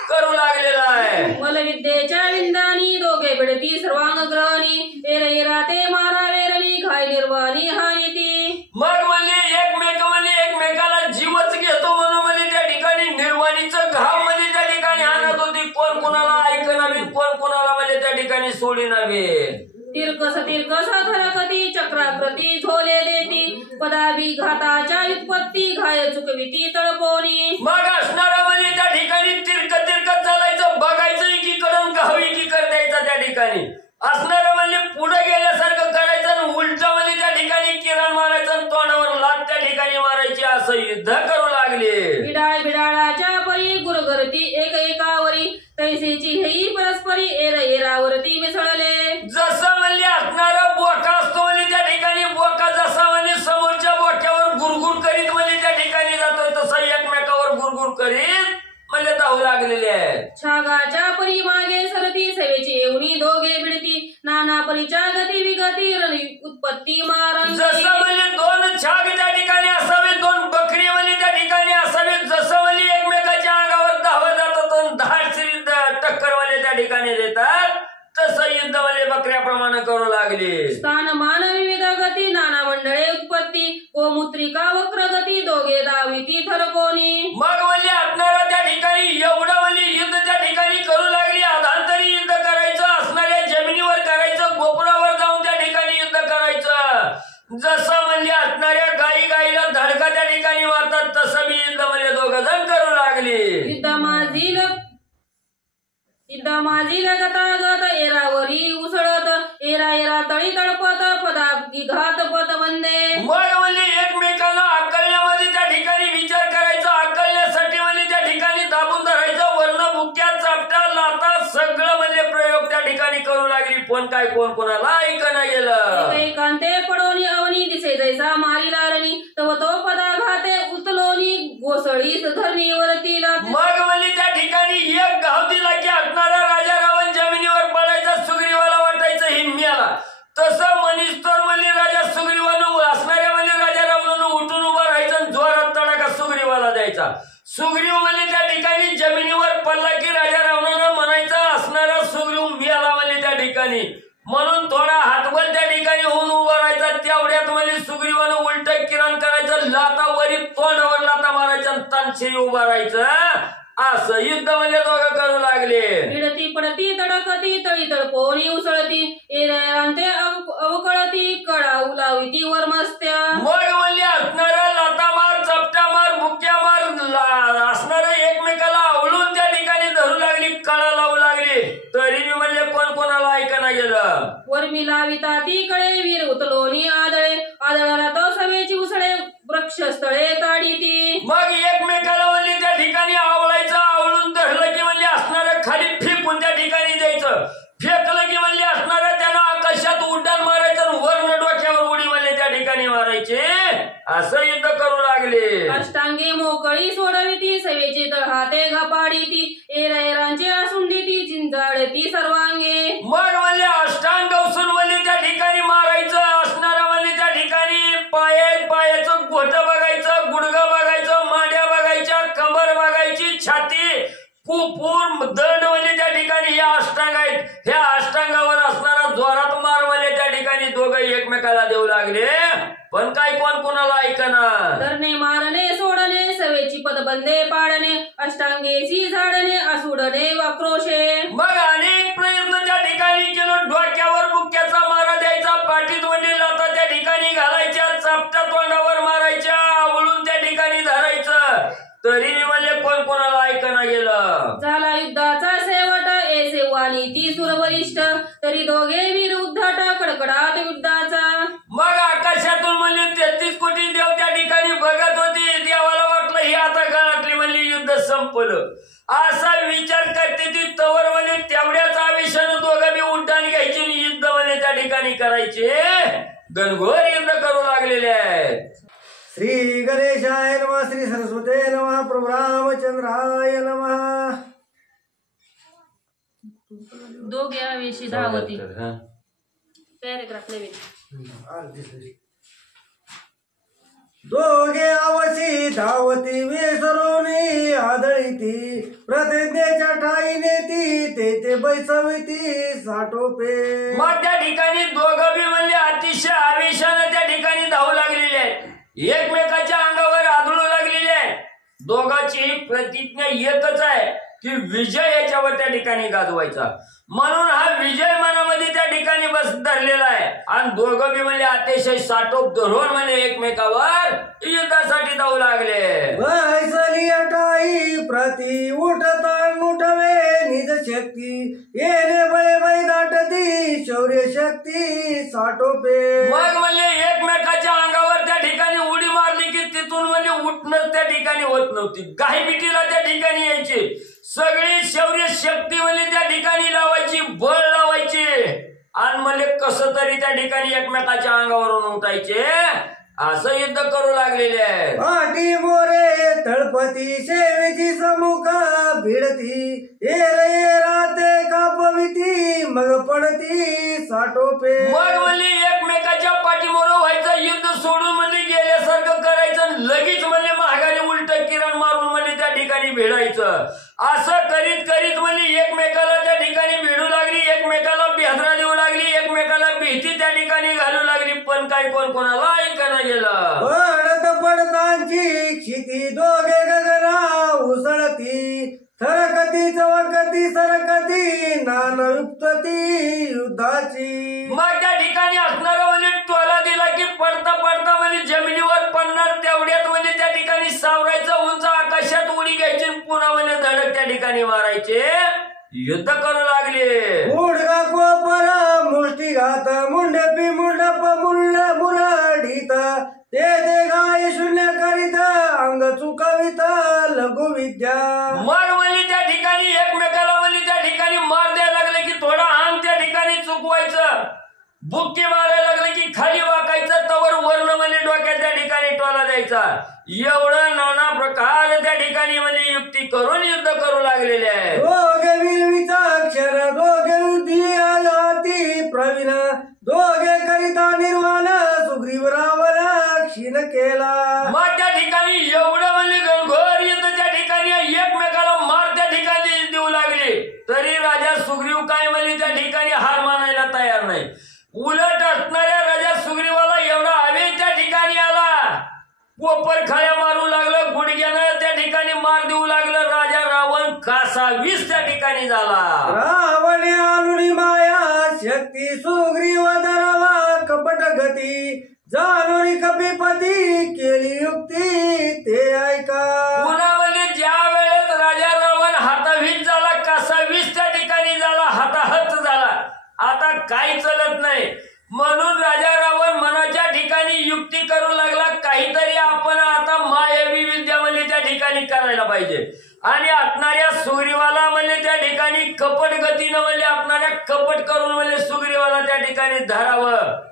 करू लागलेला आहे. मलविद्येच्या विंदानी दोघे भिडती सर्वांग ग्रहणी एरा ते मारा वेरणी घाय निर्वाणी हानिती. मग म्हणजे एकमेकाला जीवच घेतो म्हणून म्हणजे त्या ठिकाणी निर्वाणीचं घाव म्हणजे त्या ठिकाणी आणत होती. कोण कोणाला ऐकणावी, कोण कोणाला म्हणजे त्या ठिकाणी सोडी नव्हे. तिरकस थरकती चक्राकृती झोले देती पदाभी घाताच्या व्युत्पत्ती घाय चुकविती तळपोनी. मग असणारा म्हणजे त्या ठिकाणी तिरकत चालायचं, बघायचं एकीकडून घाव एकीकडे द्यायचा त्या ठिकाणी. असणारा म्हणजे पुढे गेल्यासारखं करायचं आणि उलट म्हणजे त्या ठिकाणी किरण मारायचं आणि तोंडावर लाट त्या ठिकाणी मारायची असं युद्ध करू लागले. बिडाळ बिडाळाच्या परी गुरगरती एक एकावरी तैसेची हेई परस्परी एरावरती मिसळले. जसं म्हणजे असणारा बोका असतो म्हणजे त्या ठिकाणी बोका जसा म्हणजे समोरच्या बोक्यावर गुरगुर करीत म्हणजे त्या ठिकाणी जातोय तसा एकमेकावर गुरगुर करीत म्हणजे धावू लागलेले आहेत. छागाच्या परी मागे सरती सेवेची येऊनी दोघे भिडती नाना परीच्या गती विगती उत्पत्ती मारंगी. जसं म्हणजे दोन छाग त्या ठिकाणी असावे, दोन बकरी म्हणजे त्या ठिकाणी असावे. जसं म्हणजे एकमेकाच्या अंगावर धावत जातात, धाडसी टक्कर म्हणजे त्या ठिकाणी देतात तसं युद्ध म्हणजे बकऱ्याप्रमाणे करू लागले. स्थान मान विविध गती नाना मंडळे उत्पत्ती गोमुत्रिका वक्र गती दोघे दाविती थरकोनी. मग म्हणजे असणारा त्या ठिकाणी एवढं म्हणजे युद्ध त्या ठिकाणी करू लागली. अधांतरी युद्ध करायचं, असणाऱ्या जमिनीवर करायचं, गोपुरावर जाऊन त्या ठिकाणी युद्ध करायचं. जसं म्हणजे असणाऱ्या गाईला धडका त्या ठिकाणी मारतात तसं मी युद्ध म्हणजे दोघं जण करू लागले. युद्ध माझी गतागत एरावरी उसळत एरा तळी तळपत पदाब्दी घात पत वंदे. मग म्हणजे एकमेकांना आकलण्यामध्ये त्या ठिकाणी विचार करायचा, आकलण्यासाठी म्हणजे त्या ठिकाणी दाबून धरायचं. वर्ण बुक्या चापटा लाता सगळं म्हणजे प्रयोग त्या ठिकाणी करू लागली. कोण काय कोण कोणाला ऐकणं गेलं. एकांते पडोनी अवनी दिसे जैसा मारी लारणी तव तो पदा घाते उतलोनी गोसळी धरणीवरती लात. मग म्हणजे त्या ठिकाणी एक घाव दिला की असणारा राजा रावण जमिनीवर पडायचा, सुग्रीवाला वाटायचं हिम्म्याला. तसं मनिस्तोर म्हणजे राजा सुग्रीवानं असणाऱ्या म्हणजे सुग्रीव म्हणजे त्या ठिकाणी जमिनीवर पडला की राजा रावणानं म्हणायचा असणारा सुग्रीव मिळाला म्हणजे त्या ठिकाणी, म्हणून थोडा हातबल त्या ठिकाणी होऊन उभा राहायचा. तेवढ्यात म्हणजे सुग्रीवानं उलट किरण करायचं, लातावरी तोंडावर लाता मारायचा, तानशिरी उभा राहायचं. असं युद्ध म्हणजे दोघं करू लागले. पिडती पडती तडकती तळी तडकोनी उसळती एरांते अवकळती कडा उलाविती वर मस्त्या. मग म्हणजे असणारा लाता मार, चपटा मार, बुक्या मार असणारा एकमेकाला आवळून त्या ठिकाणी धरू लागली, कळा लावू लागली. तरी मी म्हणजे कोण कोणाला ऐकना गेलं. वरमी लाविता ती कळे वीर उतलोनी आदळे आदळाला तो सवेची उसळे वृक्षस्थळे ताडी ती. मग एकमेकाला म्हणजे त्या ठिकाणी आवळायचं, आवळून धरलं की म्हणजे असणारं खाली फेकून त्या ठिकाणी द्यायचं, फेकलं की म्हणजे असणारं त्यानं आकाशात उड्डाण मारायचं, वर्ण डोक्यावर उडी म्हणजे त्या ठिकाणी मारायचे. असं युद्ध करू लागले. अष्टांगे मोकळी सोडविती सवेची तळहाते घपाडीती एरांचे असुंडी ती चिंचाळती सर्वांगे. मग म्हणजे अष्टांग उसून म्हणजे त्या ठिकाणी मारायचं, असणारं म्हणजे त्या ठिकाणी पायाचं गोट बघायचं, गुडघं बघायचं, मांड्या बघायच्या, कमर बघायची, छाती, कुपूर, दंड म्हणजे त्या ठिकाणी या अष्टांग आहेत. ह्या अष्टांगावर असणारा जोरात मार म्हणजे त्या ठिकाणी दोघं एकमेकाला देऊ लागले. पण काय कोण कोणाला ऐकना. धरणे मारणे सोडणे सवेची पदबंदे पाडणे अष्टांगेची झाडणे असुडणे वाक्रोशे. मग अनेक प्रयत्न त्या ठिकाणी केलं. डोक्यावर बुक्याचा मारा द्यायचा, पाठीत म्हणजे लाता त्या ठिकाणी घालायच्या, चापट्या तोंडावर मारायच्या, आवळून त्या ठिकाणी धरायचं. तरी म्हणजे कोण कोणाला ऐकना गेलं. झाला युद्धाचा शेवट ए सेवानी ती सुरवरिष्ठ तरी दोघे वीर उद्धट कडकडाट युद्धाचा. मग आकाशातून म्हणजे 33 कोटी देव त्या ठिकाणी बघत होते. देवाला वाटलं ही आता गळातली म्हणजे युद्ध संपलं असा विचार करते ती. तवर म्हणजे तेवढ्याच आवेशानं दोघं बी उड्डाण घ्यायची आणि युद्ध म्हणजे त्या ठिकाणी करायचे. घनघोर युद्ध करू लागलेले आहेत. श्री गणेशाय नमः, श्री सरस्वते नमः, प्रभु रामचंद्राय नमः. दोघे आवेशी धावती पॅरेग्राफ नवीन. दोघे आवशी धावती विसरोनी आदळीती प्रतिज्ञेच्या ठाईने ती ते बैसविती साठोपे. मग त्या ठिकाणी दोघं बी म्हणजे अतिशय आवेशानं त्या ठिकाणी धावू लागलेले आहेत, एकमेकाच्या अंगावर आदळू लागलेले आहेत. दोघांची प्रतिज्ञा एकच आहे की विजय याच्यावर त्या ठिकाणी गाजवायचा. म्हणून हा विजय मनामध्ये त्या ठिकाणी बस धरलेला आहे. आणि दोघं बी म्हणजे अतिशय साठोप धरून म्हणजे एकमेकावर युद्धासाठी जाऊ लागले. बैसली अटाई प्रति उठता उठवे निज शक्ती येणे बळे दाटती शौर्य शक्ती साठोपे. मग म्हणजे एकमेकाच्या अंगावर त्या ठिकाणी उडी मारली की तिथून म्हणजे उठणं त्या ठिकाणी होत नव्हती, गायमिटीला त्या ठिकाणी यायची. सगळी शौर्य शक्ती म्हणजे त्या ठिकाणी लावायची, बळ लावायची आणि म्हणजे कसं तरी त्या ठिकाणी एकमेकाच्या अंगावरून उठायचे. असं युद्ध करू लागलेले आहे. पाठी मोरे तळपती सेवेची समुख भिडती राते कापविती मग पडती साठोपे. मग म्हणजे एकमेकाच्या पाठीमोर व्हायचं, युद्ध सोडून म्हणजे गेल्यासारखं करायचं, लगेच म्हणजे महागारी उलट किरण मारून म्हणजे त्या ठिकाणी भिडायचं. असं करीत करीत म्हणजे एकमेकाला त्या ठिकाणी भिडू लागली, एकमेकाला बेदरा देऊ लागली, एकमेकाला भीती त्या ठिकाणी घालू लागली. पण काय कोण कोणाला ऐकणं गेलं. पडत पडतांची क्षिती दोघे गगना उसळती थरकती चवकती सरकती नानयुक्तती युद्धाची. मग त्या ठिकाणी असणारा म्हणजे टोला दिला की पडता पडता म्हणजे जमिनीवर पडणार, तेवढ्यात म्हणजे त्या ठिकाणी सावरायचं, उंच आकाशात उडी घ्यायची, पुन्हा म्हणजे धडक त्या ठिकाणी मारायचे. युद्ध करू लागले. मुडगा कोपर मुष्टीघात मुंडपी मुंडप मुरडीत ते गाय शून्य करीत अंग चुकवित लघु विद्या. मग म्हणजे त्या ठिकाणी एकमेकाला म्हणजे त्या ठिकाणी मार द्यायला लागले की थोडा अंग त्या ठिकाणी चुकवायचं, बुक्की मारायला लागले की खाली वाकायचं, तवर वर्ण म्हणजे डोक्यात त्या ठिकाणी टोला द्यायचा. एवढं नाना प्रकार त्या ठिकाणी म्हणजे युक्ती करून युद्ध करू लागलेले आहे. दोघे विलविचा अक्षर दोघे उद्धी प्रवीण दोघे करिता निर्वाण सुग्रीव रावण क्षीण केला. मग त्या ठिकाणी एवढं म्हणजे घनघोर युद्ध त्या ठिकाणी उलट असणाऱ्या राजा सुग्रीवाला एवढा आवेश त्या ठिकाणी आला, कोपर खाल्या मारू लागलं, गुडघ्यानं त्या ठिकाणी मार देऊ लागलं. राजा रावण कासावीस त्या ठिकाणी झाला. रावणे आणुनी माया शक्ती सुग्रीव धरावा कपट गती जाणोरी कपीपती केली युक्ती ते ऐका. पुन्हा ज्या वेळेस राजा रावण हातावीस झाला, कासावीस त्या ठिकाणी झाला, हाताहत झाला, आता काही चलत नाही. म्हणून राजा रावण मनाच्या ठिकाणी युक्ती करू लागला, काहीतरी आपण आता मायावी विद्या म्हणजे त्या ठिकाणी करायला पाहिजे. आणि असणाऱ्या सुग्रीवाला म्हणजे त्या ठिकाणी कपट गतीनं म्हणजे असणाऱ्या कपट करून म्हणजे सुग्रीवाला त्या ठिकाणी धरावं,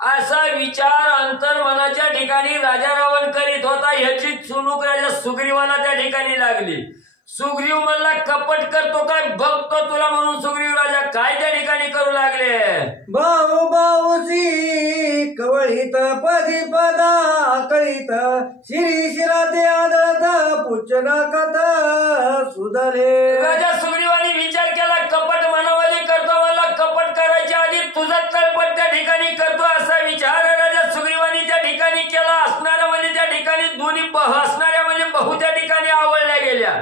असा विचार अंतर्मनाच्या ठिकाणी राजा रावण करीत होता. ह्याची चुणूक राजा सुग्रीवाला त्या ठिकाणी लागली. सुग्रीव म्हणला कपट करतो काय, बघतो तुला, म्हणून सुग्रीव राजा काय त्या ठिकाणी करू लागले. भाऊ भाऊची कवळीत पदी पदा कळीत शिरी शिरा ते आदळत पुच्छ नाकात सुधारे. राजा सुग्रीवानी विचार केला, कपट मनामध्ये करतो, मला कपट करायच्या आधी तुझा तळपट त्या ठिकाणी करतो, असा विचार राजा सुग्रीवानी त्या ठिकाणी केला. असणाऱ्या म्हणजे त्या ठिकाणी दोन्ही असणाऱ्या म्हणजे बहु त्या ठिकाणी आवडल्या गेल्या.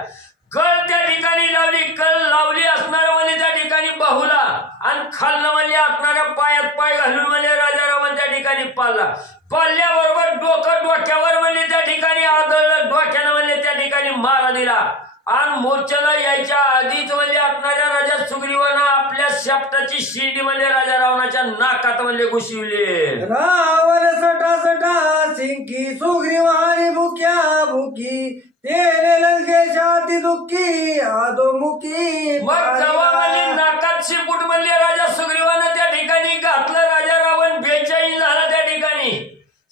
कळ त्या ठिकाणी लावली, कळ लावली असणाऱ्या म्हणजे त्या ठिकाणी बहुला, आणि खालनं म्हणजे असणाऱ्या पायात पाय घालून म्हणजे राजा रावण त्या ठिकाणी पाळला. पाळल्याबरोबर डोकं डोक्यावर म्हणजे त्या ठिकाणी आदळलं, डोक्यानं म्हणजे त्या ठिकाणी मारा दिला. आणि मोर्चाला यायच्या आधीच म्हणजे असणाऱ्या राजा सुग्रीवानं आपल्या शेपटाची शिडी म्हणजे राजा रावणाच्या नाकात म्हणजे घुसविली. रावण सटा सटा सिंकी सुग्रीव आणि मुख्या मुखी तेने लंकेशाती दुःखी आदोमुखी. मग जेव्हा म्हणजे नाकात शिपूट म्हणले राजा सुग्रीवानं त्या ठिकाणी घातलं, राजा रावण बेचैन झाला. त्या ठिकाणी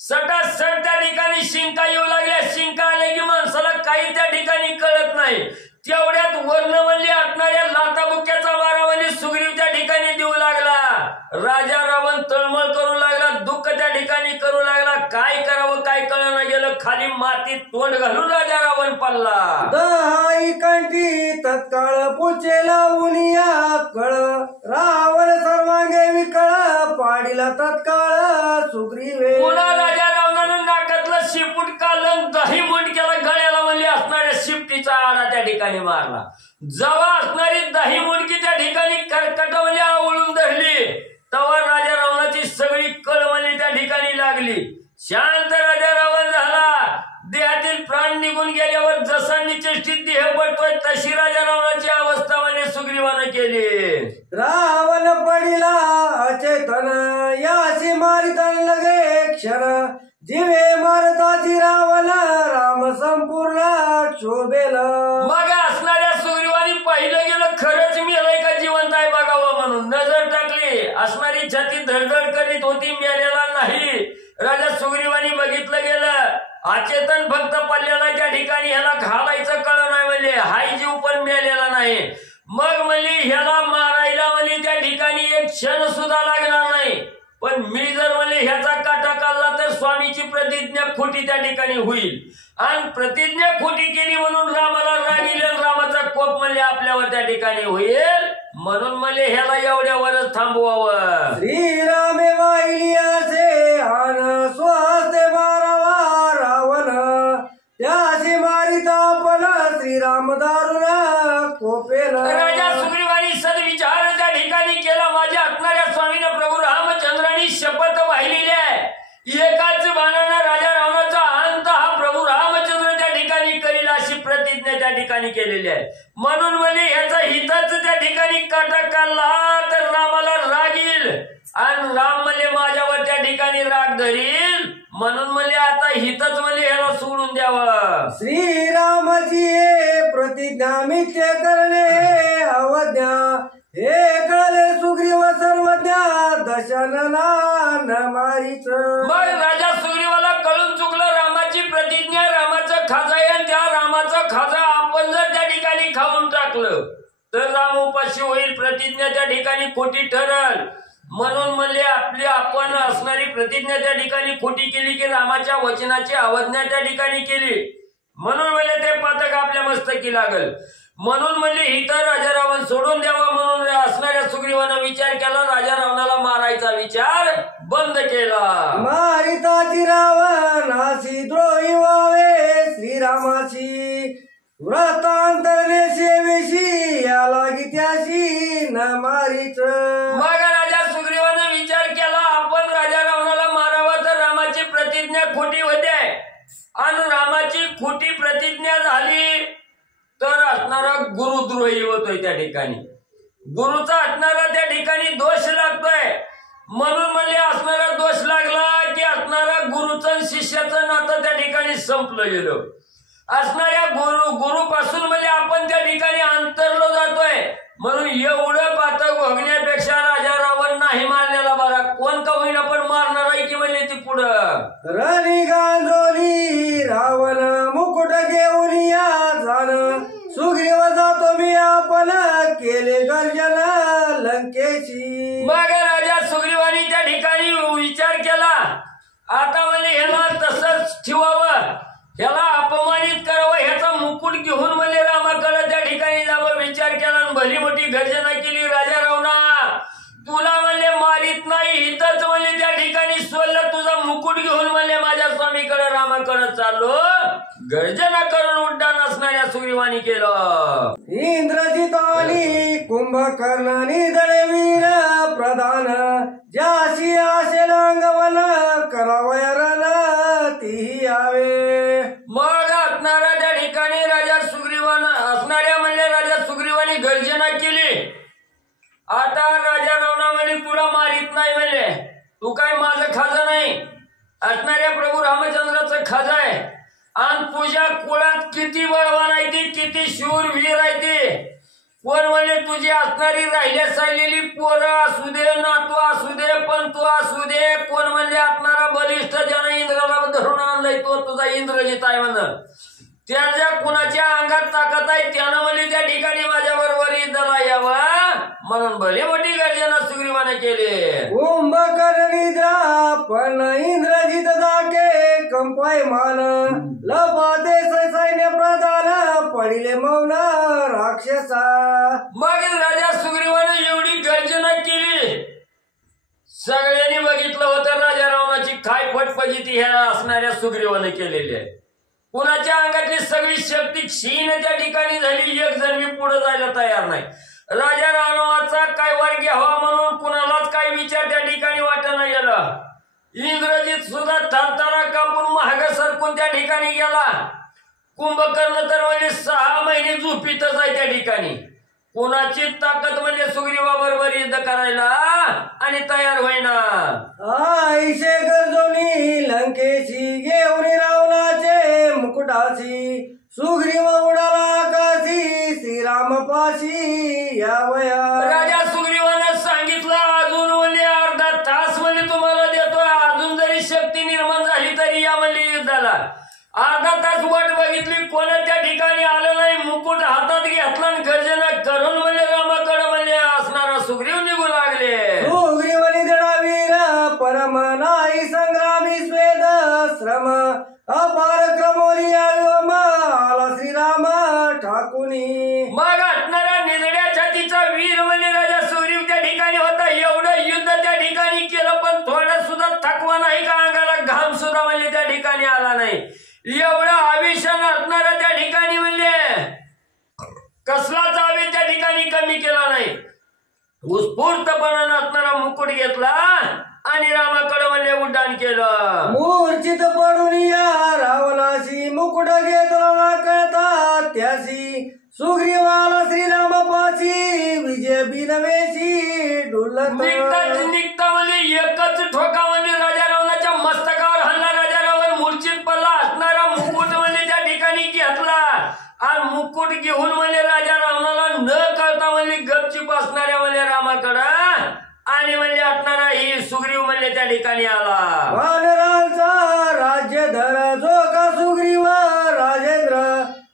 सटासट त्या ठिकाणी शिंका येऊ लागल्या. शिंका आले की माणसाला काही त्या ठिकाणी कळत नाही. तेवढ्यात वर्ण म्हणले असणाऱ्या लाताबुक्याचा मारा म्हणजे सुग्रीव त्या ठिकाणी देऊ लागला. राजा रावण तळमळ करू लागला, दुःख त्या ठिकाणी करू लागला. काय करावं काय कळना गेलं. खाली मातीत तोंड घालून राजा रावण पडला. दहाई कंठी तत्काळ पुचे लावून या कळ रावण सर्वांगे विकळ पाडीला तत्काळ सुग्रीवे. पुन्हा राजा रावणानं नाकातलं शिपूट काढलं, दही मुंड केला, गळ्याला म्हणजे असणाऱ्या शिपटीचा आडा त्या ठिकाणी मारला. जेव्हा असणारी दही मुंडकी त्या ठिकाणी कर्कट म्हणजे आवळून धरली, तेव्हा राजा रावणाची सगळी कळ म्हणजे त्या ठिकाणी लागली. शांत राजा रावण झाला. देहातील प्राण निघून गेल्यावर जसा निचेष्टित देह पडतोय तशी राजा रावणाची अवस्था म्हणजे सुग्रीवानं केली. रावण पडिला अचेतन याशी मारितन लगे क्षण जीवे मारताची रावण राम संपूर्ण शोभेल. मग असणाऱ्या सुग्रीवानी पाहिलं गेलं, खरंच मेलय का जिवंत आहे बघावं म्हणून नजर टाकली. असणारी छाती धडधड करीत होती, मेलेला नाही. राजा सुग्रीवानी बघितलं गेलं, अचेतन फक्त पडलेला त्या ठिकाणी, ह्याला घालायचं कळ नाही म्हणजे हाय जीव पण मेलेला नाही. मग म्हणजे ह्याला मारायला म्हणजे त्या ठिकाणी एक क्षण सुद्धा लागणार नाही. पण मी जर म्हणजे ह्याचा काटा काढला तर स्वामीची प्रतिज्ञा खोटी त्या ठिकाणी होईल. आणि प्रतिज्ञा खोटी केली म्हणून रामाला राग येईल, रामाचा कोप म्हणजे आपल्यावर त्या ठिकाणी होईल. म्हणून म्हणजे ह्याला एवढ्यावरच थांबवावं. श्रीरामे वाहिली असे आन स्वहस्ते मारावा रावण त्याशी मारिता पण श्रीराम दारुण कोपेल. राजा सुग्रीवानी सद्विचार त्या ठिकाणी केला. माझ्या असणाऱ्या स्वामीनं प्रभू रामचंद्रांनी शपथ वाहिलेली आहे, एकाच बाणानं राजा रावणाचा अंत हा प्रभू रामचंद्र त्या ठिकाणी करील अशी प्रतिज्ञा त्या ठिकाणी केलेली आहे. म्हणून म्हणजे ह्याचा हिताच त्या ठिकाणी काटा काढला तर रामाला राग येईल, आणि राम म्हणजे माझ्यावर त्या ठिकाणी राग धरील. म्हणून म्हणजे आता हितच म्हणजे ह्याला सोडून द्यावं. श्रीरामाची प्रतिज्ञा मिथ्य करणे अवज्ञा हे कळले सुग्रीव सर्वज्ञ दशनना न मारीच. मग राजा सुग्रीवाला कळून चुकलं, रामाची प्रतिज्ञा रामाचं खाजा आहे, आणि त्या रामाचं खाजा आपण जर त्या ठिकाणी खाऊन टाकलं तर राम उपाशी होईल, प्रतिज्ञा त्या ठिकाणी खोटी ठरल. म्हणून म्हणले आपली आपण असणारी प्रतिज्ञा त्या ठिकाणी खोटी केली की रामाच्या वचनाची अवज्ञा त्या ठिकाणी केली. म्हणून म्हणजे ते पातक आपल्या मस्तकी लागल. म्हणून म्हणले इतर राजा रावण सोडून द्यावा म्हणून असणाऱ्या सुग्रीवानं विचार केला. राजा रावणाला मारायचा विचार बंद केला. मारिताची रावणाची द्रोही व्हावे श्रीरामाची व्रतांतरणे सेवेशी या लागी त्याशी न मारीच. मग राजा सुग्रीवानं विचार केला आपण राजा रावणाला मारावा तर रामाची प्रतिज्ञा खोटी होते आणि रामाची खोटी प्रतिज्ञा झाली तर असणारा गुरुद्रोही होतोय. त्या ठिकाणी गुरुचा असणारा त्या ठिकाणी दोष लागतोय. म्हणून म्हणजे असणारा दोष लागला की असणारा गुरुचं शिष्याचं नातं त्या ठिकाणी संपलं गेलं. असणाऱ्या गुरुपासून म्हणजे आपण त्या ठिकाणी अंतरलो जातोय. म्हणून एवढं पातळ भोगण्यापेक्षा राजा रावण नाही मारण्याला बरा. कोण का होईना पण मारणार आहे की म्हणले ती पुढं रणी गांजोली रावण मुकुट घेऊन या जाण सुग्रीव जातो मी आपण केले गर्जन लंकेची. मग राजा सुग्रीवानी त्या ठिकाणी विचार केला आता म्हणजे ह्याला तसंच ठेवावं, ह्याला अपमानित करावं, ह्याचा मुकुट घेऊन म्हणजे रामाकडे त्या ठिकाणी जावं विचार केला आणि भली मोठी गर्जना केली. राजा रावणा तुला म्हणले मारित नाही इथंच म्हणले त्या ठिकाणी सोडलं तुझा मुकुट घेऊन म्हणले माझ्या स्वामीकडे रामाकडे चाललो. गर्जना करून उड्डाण असणाऱ्या सुग्रीवानी केलं. इंद्रजित आणि कुंभकर्ण निधळे वीर प्रधान ज्याशी असेल अंगवन करावयरण ती यावे. मग असणाऱ्या त्या ठिकाणी राजा सुग्रीवान असणाऱ्या म्हणले राजा सुग्रीवानी गर्जना केली. आता राजा रावणा म्हणे तुला मारित नाही म्हणले तू काय माझं खाजा नाही असणाऱ्या प्रभू रामचंद्राचं खाजा आहे आणि तुझ्या कुळात किती बळवान आहे ती किती शूर वीर आहे ते कोण म्हणले तुझी असणारी राहिल्या सायलेली पोरं असू दे नातू असू दे पण तू असू दे कोण म्हणले असणारा बलिष्ठ ज्यानं इंद्राला धरून आणलाय तो तुझा इंद्रजित आहे म्हणून त्याच्या कुणाच्या अंगात ताकद आहे त्यानं म्हणले त्या ठिकाणी माझ्या बरोबर युद्धाला यावा म्हणून भले मोठी गर्जना सुग्रीवाने केली. कुंभकर्ण निद्रा पण इंद्रजित दाके कंपाय मान लपाते सैन्य प्रधान पडिले मौन राक्षसा. मग राजा सुग्रीवाने एवढी गर्जना केली. सगळ्यांनी बघितलं होतं राजा रावणाची काय फटफजिती ह्या असणाऱ्या सुग्रीवाने केलेली आहे. कुणाच्या अंगातली सगळी शक्ती क्षीण त्या ठिकाणी झाली. एक जण मी पुढे जायला तयार नाही. राजा रावणाचा काय वर घ्यावा म्हणून कुणालाच काय विचार त्या ठिकाणी वाटणं गेलं. इंद्रजित सुद्धा थरथरा कापून महाग सरकून त्या ठिकाणी गेला. कुंभकर्ण तर म्हणजे 6 महिने झोपीतच आहे त्या ठिकाणी. कोणाची ताकद म्हणजे सुग्रीवाबरोबर युद्ध करायला आणि तयार होईना. आईशे गरजोनी लंकेची घेऊन रावणाचे मुकुटाची सुग्रीव उडाला आकाशी श्रीराम पाशी यावया. राजा सुग्रीवानं सांगितलं अजून म्हणजे अर्धा तास म्हणजे तुम्हाला देतो अजून जरी शक्ती निर्माण झाली तरी या म्हणजे युद्धाला. अर्धा तास वाट बघितली कोणा त्या ठिकाणी आलं नाही. मुकुट हातात घेतला आणि गर्जना करून म्हणजे रामाकडे म्हणजे असणारा सुग्रीव निघू लागले. सुग्रीवनी दडावीर परम नाही संग्रामी स्वेद श्रम अपार क्रमोरी आला श्रीराम ठाकुनी. मग असणारा निधड्या छातीचा वीर म्हणजे राजा सुग्रीव त्या ठिकाणी होता. एवढं युद्ध त्या ठिकाणी केलं पण थोडं सुद्धा थकवा नाही का अंगाला घाम सुद्धा म्हणजे त्या ठिकाणी आला नाही. एवढा आवेशान असणारा त्या ठिकाणी म्हणजे कसलाच आवेश त्या ठिकाणी कमी केला नाही. उत्स्फूर्तपणानं असणारा मुकुट घेतला आणि रामाकडे म्हणजे उड्डाण केलं. मूर्छित पडून या रावणाशी मुकुट घेतला कळता त्याशी सुग्रीवाला श्रीराम पाशी विजय बिनवेशी डुलत. निघता म्हणजे एकच ठोका म्हणजे राजा रावणाच्या मस्तकावर हल्ला. राजा रावण मूर्छित पडला. असणारा मुकुट म्हणजे त्या ठिकाणी घेतला आणि मुकुट घेऊन म्हणजे राजा रावणाला न कळता म्हणजे गपचीप असणाऱ्या म्हणजे रामाकडं आणि म्हणजे असणारा ही सुग्रीव म्हणजे त्या ठिकाणी आला. वानरांचा राज्य धर जो का सुग्रीव राजेंद्र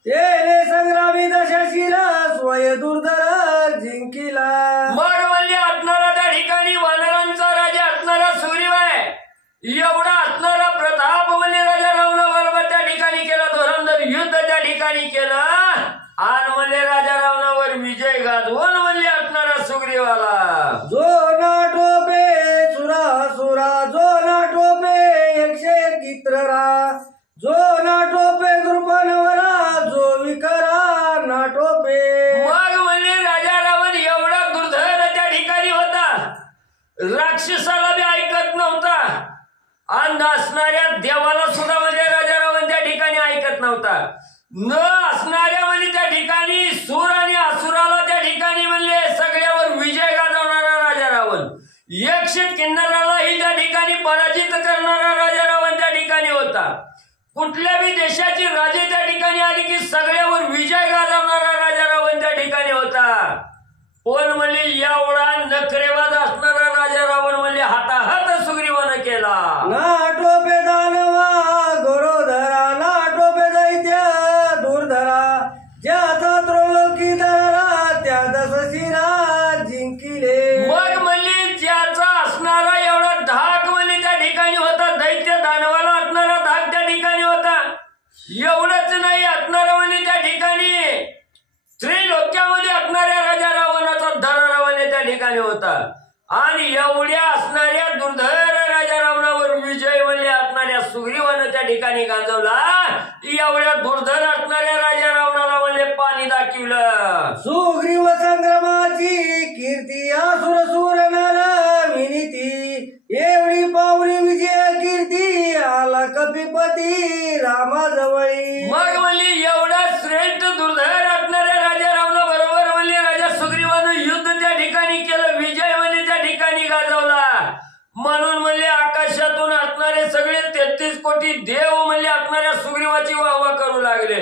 तेने संग्रामी दशशिर स्वय दुर्धर जिंकिला. मग म्हणजे असणारा त्या ठिकाणी वानरांचा राजा असणारा सुग्रीव आहे. एवढा असणारा प्रताप म्हणजे राजा रावणा बरोबर त्या ठिकाणी केला. धुरंधर युद्ध त्या ठिकाणी केलं आणि म्हणजे राजा चित्ररा जो नाटोपे नृपनवरा जो विकरा नाटोपे. मग म्हणजे राजा रावण एवढा दुर्धर त्या ठिकाणी होता, राक्षसाला बी ऐकत नव्हता आणि असणाऱ्या देवाला सुद्धा म्हणजे राजा रावण त्या ठिकाणी ऐकत नव्हता. न असणाऱ्या म्हणजे त्या ठिकाणी सूर आणि असुराला त्या ठिकाणी म्हणजे सगळ्यावर विजय गाजवणारा राजा रावण, यक्ष किन्नरालाही त्या ठिकाणी पराजित करणारा राजा रावण त्या ठिकाणी होता. कुठल्याही देशाची राजे त्या ठिकाणी आली की सगळ्यावर विजय गाजवणारा राजा रावण त्या ठिकाणी होता. पण म्हणजे एवढा नखरेबाज असणारा राजा रावण म्हणजे हाताहात सुग्रीवानं केला. नाटोपे दानवा गरोधरा नाटोपे दैत्य दुर्धरा ज्याचा त्रोलोकी धरा त्या दशशिरा जिंकिले. मग म्हणजे ज्याचा असणारा एवढा धाक म्हणजे त्या ठिकाणी होता, दैत्य दानवाला असणारा धाक त्या ठिकाणी होता. एवढंच नाही, असणारा म्हणजे त्या ठिकाणी त्रिलोक्यामध्ये असणाऱ्या राजा रावणाचा धरा म्हणजे त्या ठिकाणी होता. आणि एवढ्या असणाऱ्या दुर्धर राजा रावणावर विजय म्हणजे असणाऱ्या सुग्रीवानं त्या ठिकाणी गाजवला. एवढ्या दुर्धर असणाऱ्या राजा रावणाला म्हणजे पाणी दाखवलं. सुग्रीव संग्रामाची कीर्ती असुर सूर नर विनीती एवढी पावली विजय कीर्ती आला कपिपती रामाजवळी. मग म्हणजे एवढा श्रेष्ठ दुर्धर असणाऱ्या राजा रावणा बरोबर म्हणजे राजा सुग्रीवानं युद्ध त्या ठिकाणी केलं, विजय म्हणजे त्या ठिकाणी गाजवला. म्हणून म्हणजे आकाशातून असणारे सगळे 33 कोटी देव म्हणजे असणाऱ्या सुग्रीवाची वाहवा करू लागले.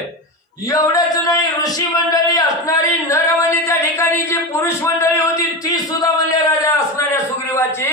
एवढंच नाही, ऋषी मंडळी असणारी नर म्हणजे त्या ठिकाणी जी पुरुष मंडळी होती ती सुद्धा म्हणजे राजा असणाऱ्या सुग्रीवाची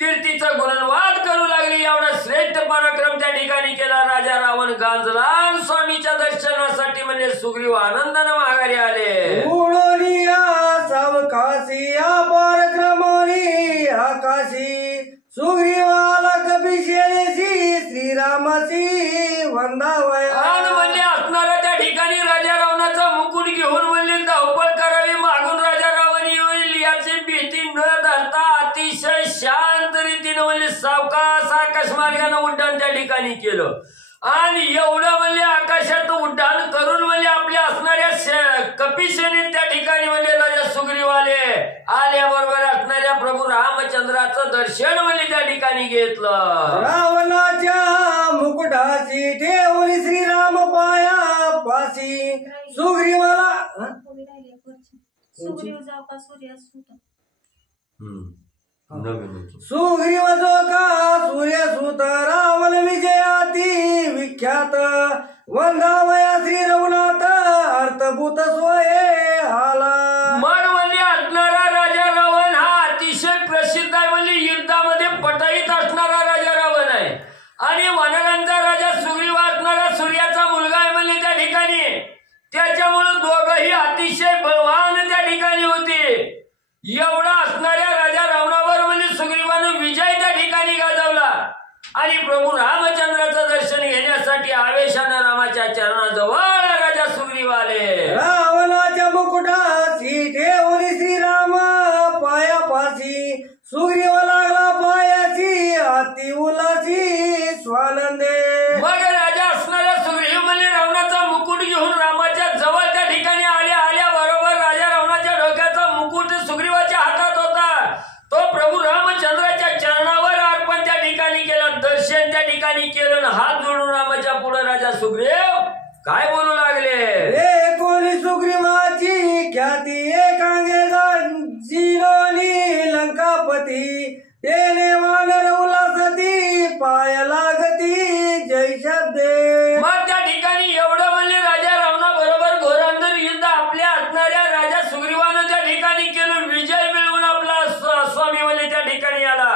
कीर्तीचा गुणवाद करू लागली. एवढा श्रेष्ठ पराक्रम त्या ठिकाणी केला राजा रावण गांजला. आणि स्वामीच्या दर्शनासाठी म्हणजे सुग्रीव आनंदानं माघारी आले. उडोनिया सावकाशी पराक्रमोनी आकाशी सुग्रीवाला कपिशेनेशी श्रीरामाशी वंदावया. आणि म्हणजे असणारा त्या ठिकाणी राजा रावणाचा मुकुट घेऊन म्हणजे धावपळ करावी मागून राजा रावण येईल याची भीती न धरता अतिशय शांत रीतीनं म्हणजे सावकाश आकाश मार्गाने उड्डाण त्या ठिकाणी केलं. आणि एवढं म्हणजे आकाशात उड्डाण करून म्हणजे आपल्या असणाऱ्या कपिसेने त्या ठिकाणी म्हणजे राजा सुग्रीवाले आल्याबरोबर असणाऱ्या प्रभू रामचंद्राचं दर्शन म्हणजे त्या ठिकाणी घेतलं. रावणाच्या मुकुटाची ठेवली श्रीराम पाया पाशी सुग्रीवाला सुग्रीव जाऊ का सूर्य सुग्रीव जो का सूर्यसुत रावण विजयाती विख्यात वंदावया श्री रघुनाथ अर्थभूत स्वये आला. मन म्हणजे असणारा राजा रावण हा अतिशय प्रसिद्ध आहे, म्हणजे युद्धामध्ये पटाईत असणारा राजा रावण आहे. आणि वानरांचा राजा सुग्रीव असणारा सूर्याचा मुलगा आहे म्हणजे त्या ठिकाणी, त्याच्यामुळे दोघंही अतिशय बलवान त्या ठिकाणी होते. एवढा असणाऱ्या राजा रावणावर म्हणजे सुग्रीवानं विजय त्या ठिकाणी गाजवला. आणि प्रभू रामचंद्राचं दर्शन घेण्यासाठी आवेशानं रामाच्या चरणाजवळ राजा सुग्रीव आले. रावणाच्या मुकुटाची ठेवली श्रीराम पायापाशी सुग्रीव लागला पायाची अति उलासी स्वानंदे. मग राजा असणाऱ्या सुग्रीव म्हणजे रावणाचा मुकुट घेऊन रामाच्या जवळ त्या ठिकाणी आल्या बरोबर राजा रावणाच्या डोक्याचा मुकुट सुग्रीवाच्या हातात होता. तो प्रभू रामचंद्राच्या चरणावर अर्पण त्या ठिकाणी केलं, दर्शन त्या ठिकाणी केलं. हात जोडून रामाच्या पुढे राजा सुग्रीव काय बोलू लागले. कोणी सुग्रीवाची ख्याती एकांगे जिलोनी लंकापती तेने वानर उल्हासती पाय लागती जय शब्दे. मग त्या ठिकाणी एवढं म्हणजे राजा रावणा बरोबर घोरांदर युद्ध आपल्या असणाऱ्या राजा सुग्रीवानं त्या ठिकाणी केलं, विजय मिळवून आपला स्वामी म्हणजे त्या ठिकाणी आला.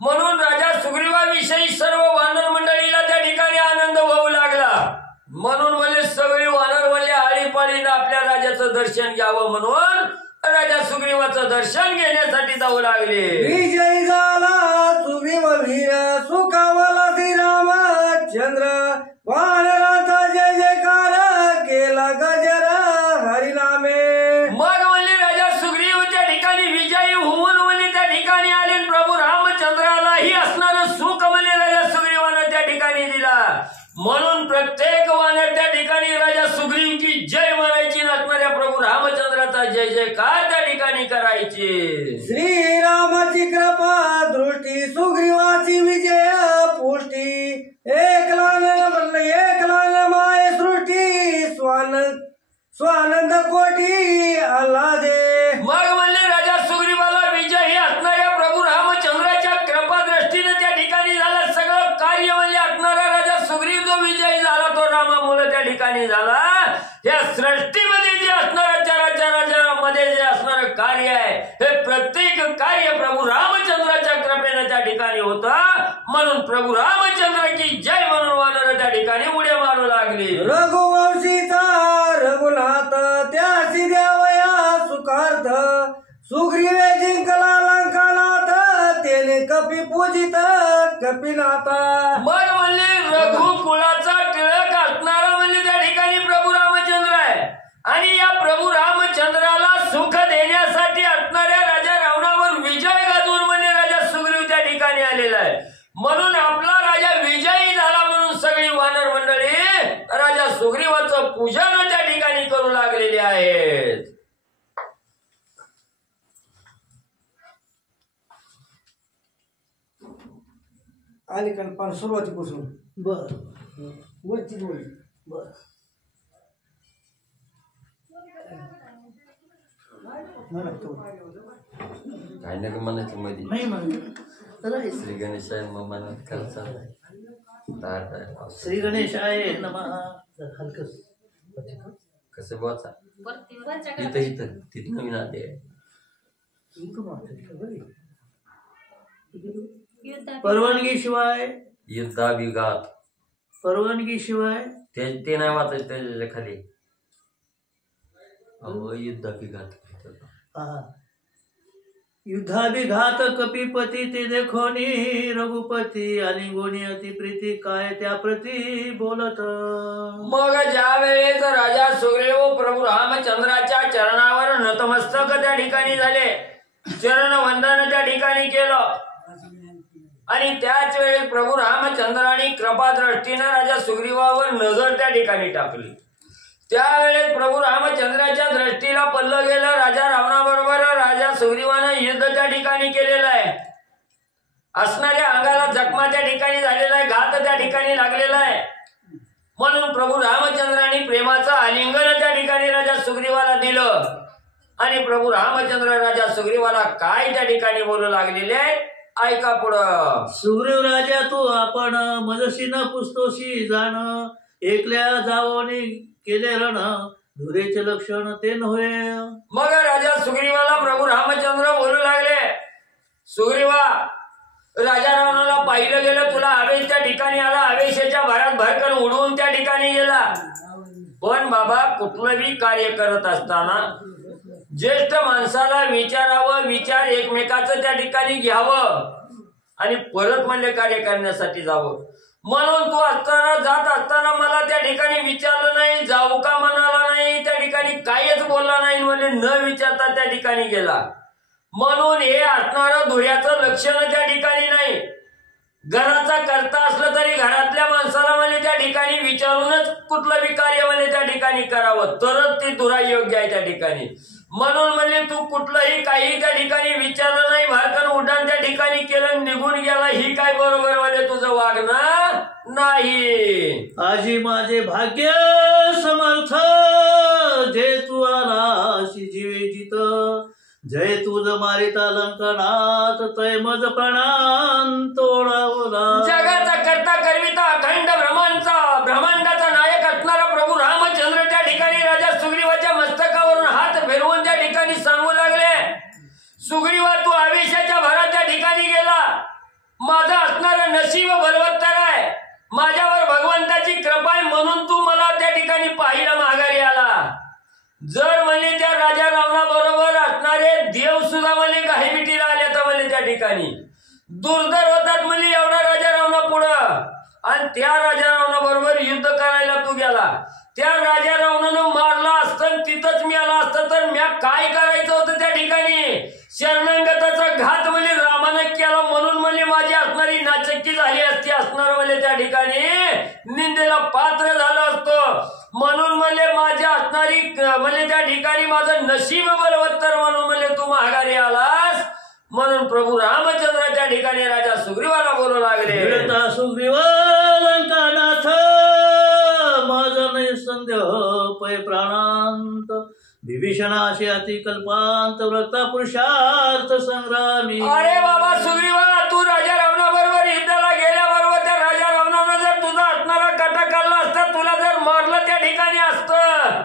म्हणून राजा सुग्रीवाविषयी सर्व वानर मंडळीला त्या ठिकाणी आनंद होऊ लागला. म्हणून म्हणजे सगळी वानर म्हणजे आळीपाळीनं आपल्या राजाचं दर्शन घ्यावं म्हणून राजा सुग्रीवाचं दर्शन घेण्यासाठी जाऊ लागले. विजय झाला सुग्रीव वीर सुखावला श्रीरामचंद्र वानराचा जय जयकार केला गजर हरिनामे. मग म्हणजे राजा सुग्रीव त्या ठिकाणी विजयी होऊन म्हणजे त्या ठिकाणी आले. प्रभू रामचंद्रालाही असणारं सुख म्हणजे राजा सुग्रीवानं त्या ठिकाणी दिलं. म्हणून प्रत्येक वानर त्या ठिकाणी राजा सुग्रीव की जय म्हणायची, नसणाऱ्या प्रभू रामचंद्राचा जय जयकार त्या ठिकाणी करायचे. श्रीरामाची कृपा दृष्टी सुग्रीवाची विजय पुष्टी, एक लाल माय सृष्टी स्वानंद कोटी आल्हादे. मग म्हणले राजा सुग्रीवाला विजय ही असणाऱ्या प्रभू रामचंद्राच्या कृपा दृष्टीने त्या ठिकाणी झाला. सगळं कार्य म्हणले असणारा राजा सुग्रीव जो विजयी झाला तो रामामुळे त्या ठिकाणी झाला. या सृष्टीमध्ये जे असणारं चराचरामध्ये जे असणारं कार्य आहे हे प्रत्येक कार्य प्रभू रामचंद्राच्या कृपेने त्या ठिकाणी होतं. म्हणून प्रभू रामचंद्र की जय म्हणून वानर त्या ठिकाणी उड्या मारू लागली. रघुवंशीचा रघुनाथ त्यासी द्यावया सुखार्थ, सुग्रीवे जिंकला लंकानाथ तेने कपी पूजित कपिनाथ. मग म्हणले रघुकुलाचा टिळक असणारा म्हणले त्या ठिकाणी प्रभू रामचंद्र आहे. आणि या प्रभू रामचंद्राला सुख देण्यासाठी असणाऱ्या राजा रावणावर विजय गाजवून म्हणजे राजा सुग्रीव त्या ठिकाणी आलेला आहे. म्हणून आपला राजा विजयी झाला म्हणून सगळी वानर मंडळी राजा सुग्रीवाचं पूजन त्या ठिकाणी करू लागलेले आहेत. अलीकडे पण सुरुवातीपासून बर वरची बोल बर. काय नाही म्हणायचं मध्ये नाही म्हणत श्री गणेशाय म्हणत खालचा श्री गणेशाय नमः. कसं बोचा इथं इथं तिथं नवीन आले. परवानगीशिवाय युद्धाभिघात परवानगीशिवाय ते नाही वाचायचं त्याच्या खाली युद्धाभिघात. युद्धाभिघात कपिपती ते देखोनी रघुपती आणि गोणी अति प्रीती काय त्या प्रती बोलत. मग ज्या वेळेस राजा सुग्रीव प्रभू रामचंद्राच्या चरणावर नतमस्तक त्या ठिकाणी झाले, चरण वंदन त्या ठिकाणी केलं. आणि त्याच वेळेस प्रभू रामचंद्राने कृपा दृष्टीने राजा सुग्रीवावर नजर त्या ठिकाणी टाकली. त्यावेळेस प्रभू रामचंद्राच्या दृष्टीला पडलं गेलं राजा रावणाबरोबर राजा सुग्रीवानं युद्ध त्या ठिकाणी केलेलं आहे. असणाऱ्या अंगाला जखमा त्या ठिकाणी झालेला आहे, घात त्या ठिकाणी लागलेला आहे. म्हणून प्रभू रामचंद्राने प्रेमाचं आलिंगन त्या ठिकाणी राजा सुग्रीवाला दिलं. आणि प्रभू रामचंद्र राजा सुग्रीवाला काय त्या ठिकाणी बोलू लागलेले आहे ऐका पुढं. सुग्रीव राजा तू आपण मजशी न पुस्तोशी जाण, एकल्या जावोनी केले रण धुरेचे लक्षण ते नव्हे. मग राजा सुग्रीवाला प्रभू रामचंद्र बोलू लागले, सुग्रीवा राजा रावणाला पाहिलं गेलं, तुला आवेश त्या ठिकाणी आला, आवेशाच्या भरात भरकन उडवून त्या ठिकाणी गेला. पण बाबा कुठलंही कार्य करत असताना ज्येष्ठ माणसाला विचारावं, विचार एकमेकाचं त्या ठिकाणी घ्यावं आणि परत म्हणले कार्य करण्यासाठी जावं. म्हणून तू असताना जात असताना मला त्या ठिकाणी विचारलं नाही, जाऊ का म्हणाला नाही, त्या ठिकाणी काहीच बोलला नाही, म्हणजे न विचारता त्या ठिकाणी गेला. म्हणून हे असणारं धुऱ्याचं लक्षण त्या ठिकाणी नाही. घराचा करता असलं तरी घरातल्या माणसाला म्हणजे त्या ठिकाणी विचारूनच कुठलं बी कार्य म्हणजे त्या ठिकाणी करावं, तरच ती धुरा योग्य आहे त्या ठिकाणी. म्हणून म्हणजे तू कुठलंही काही त्या ठिकाणी विचारलं नाही, भारकन उड्डाण त्या ठिकाणी केलं, निघून गेला, ही काय बरोबर म्हणजे तुझं वागणं नाही. आजी माझे भाग्य समर्थ जे तू आलाशी जीवे जित, जय तुझ मारिता लंकनाथ तय मज प्राणान तोडावला. जगाचा करता करविता अखंड ब्रह्मांडाचा नायक असणारा प्रभू रामचंद्र त्या ठिकाणी राजा सुग्रीवाच्या मस्तकावरून हात फिरवून त्या ठिकाणी सांगू लागले, सुग्रीवा तू आवेशाच्या भरात त्या ठिकाणी गेला, माझं असणारं नशीब बलवत्तर आहे, माझ्यावर भगवंताची कृपा आहे म्हणून तू मला त्या ठिकाणी पाहिला माघारी आला. जर म्हणे त्या राजा रावणाबरोबर असणारे देव सुद्धा म्हणे काही मिठीला आले तर म्हणे त्या ठिकाणी दुर्धर होतात म्हणे एवढा राजा रावणा पुढं. आणि त्या राजा रावणाबरोबर युद्ध करायला तू गेला, त्या राजा रावणानं मारला असतं, तिथंच मी आला असतं तर म्या काय करायचं होतं त्या ठिकाणी. शरणागताचा घात म्हणजे रामानं केला म्हणून म्हणजे माझी असणारी नाचक्की झाली असती असणार म्हणजे त्या ठिकाणी निंदेला पात्र झालो असतो. म्हणून म्हणले माझ्या असणारी म्हणजे त्या ठिकाणी माझं नशीब बलवत्तर म्हणून म्हणले तू माघारी आलास. म्हणून प्रभू रामचंद्र त्या ठिकाणी राजा सुग्रीवाला बोलू लागले. सुग्रीव लंकानाथ माझा नाही संदेह पै प्राणांत विभीषणाशी अतिकल्पांत व्रता पुरुषार्थ संग्रामी. अरे बाबा सुग्रीवा, तू राजा रावणाबरोबर युद्धाला गेल्याबरोबर त्या राजा रावणानं जर तुझा असणारा कटा काढला असता, तुला जर मारलं त्या ठिकाणी असतं,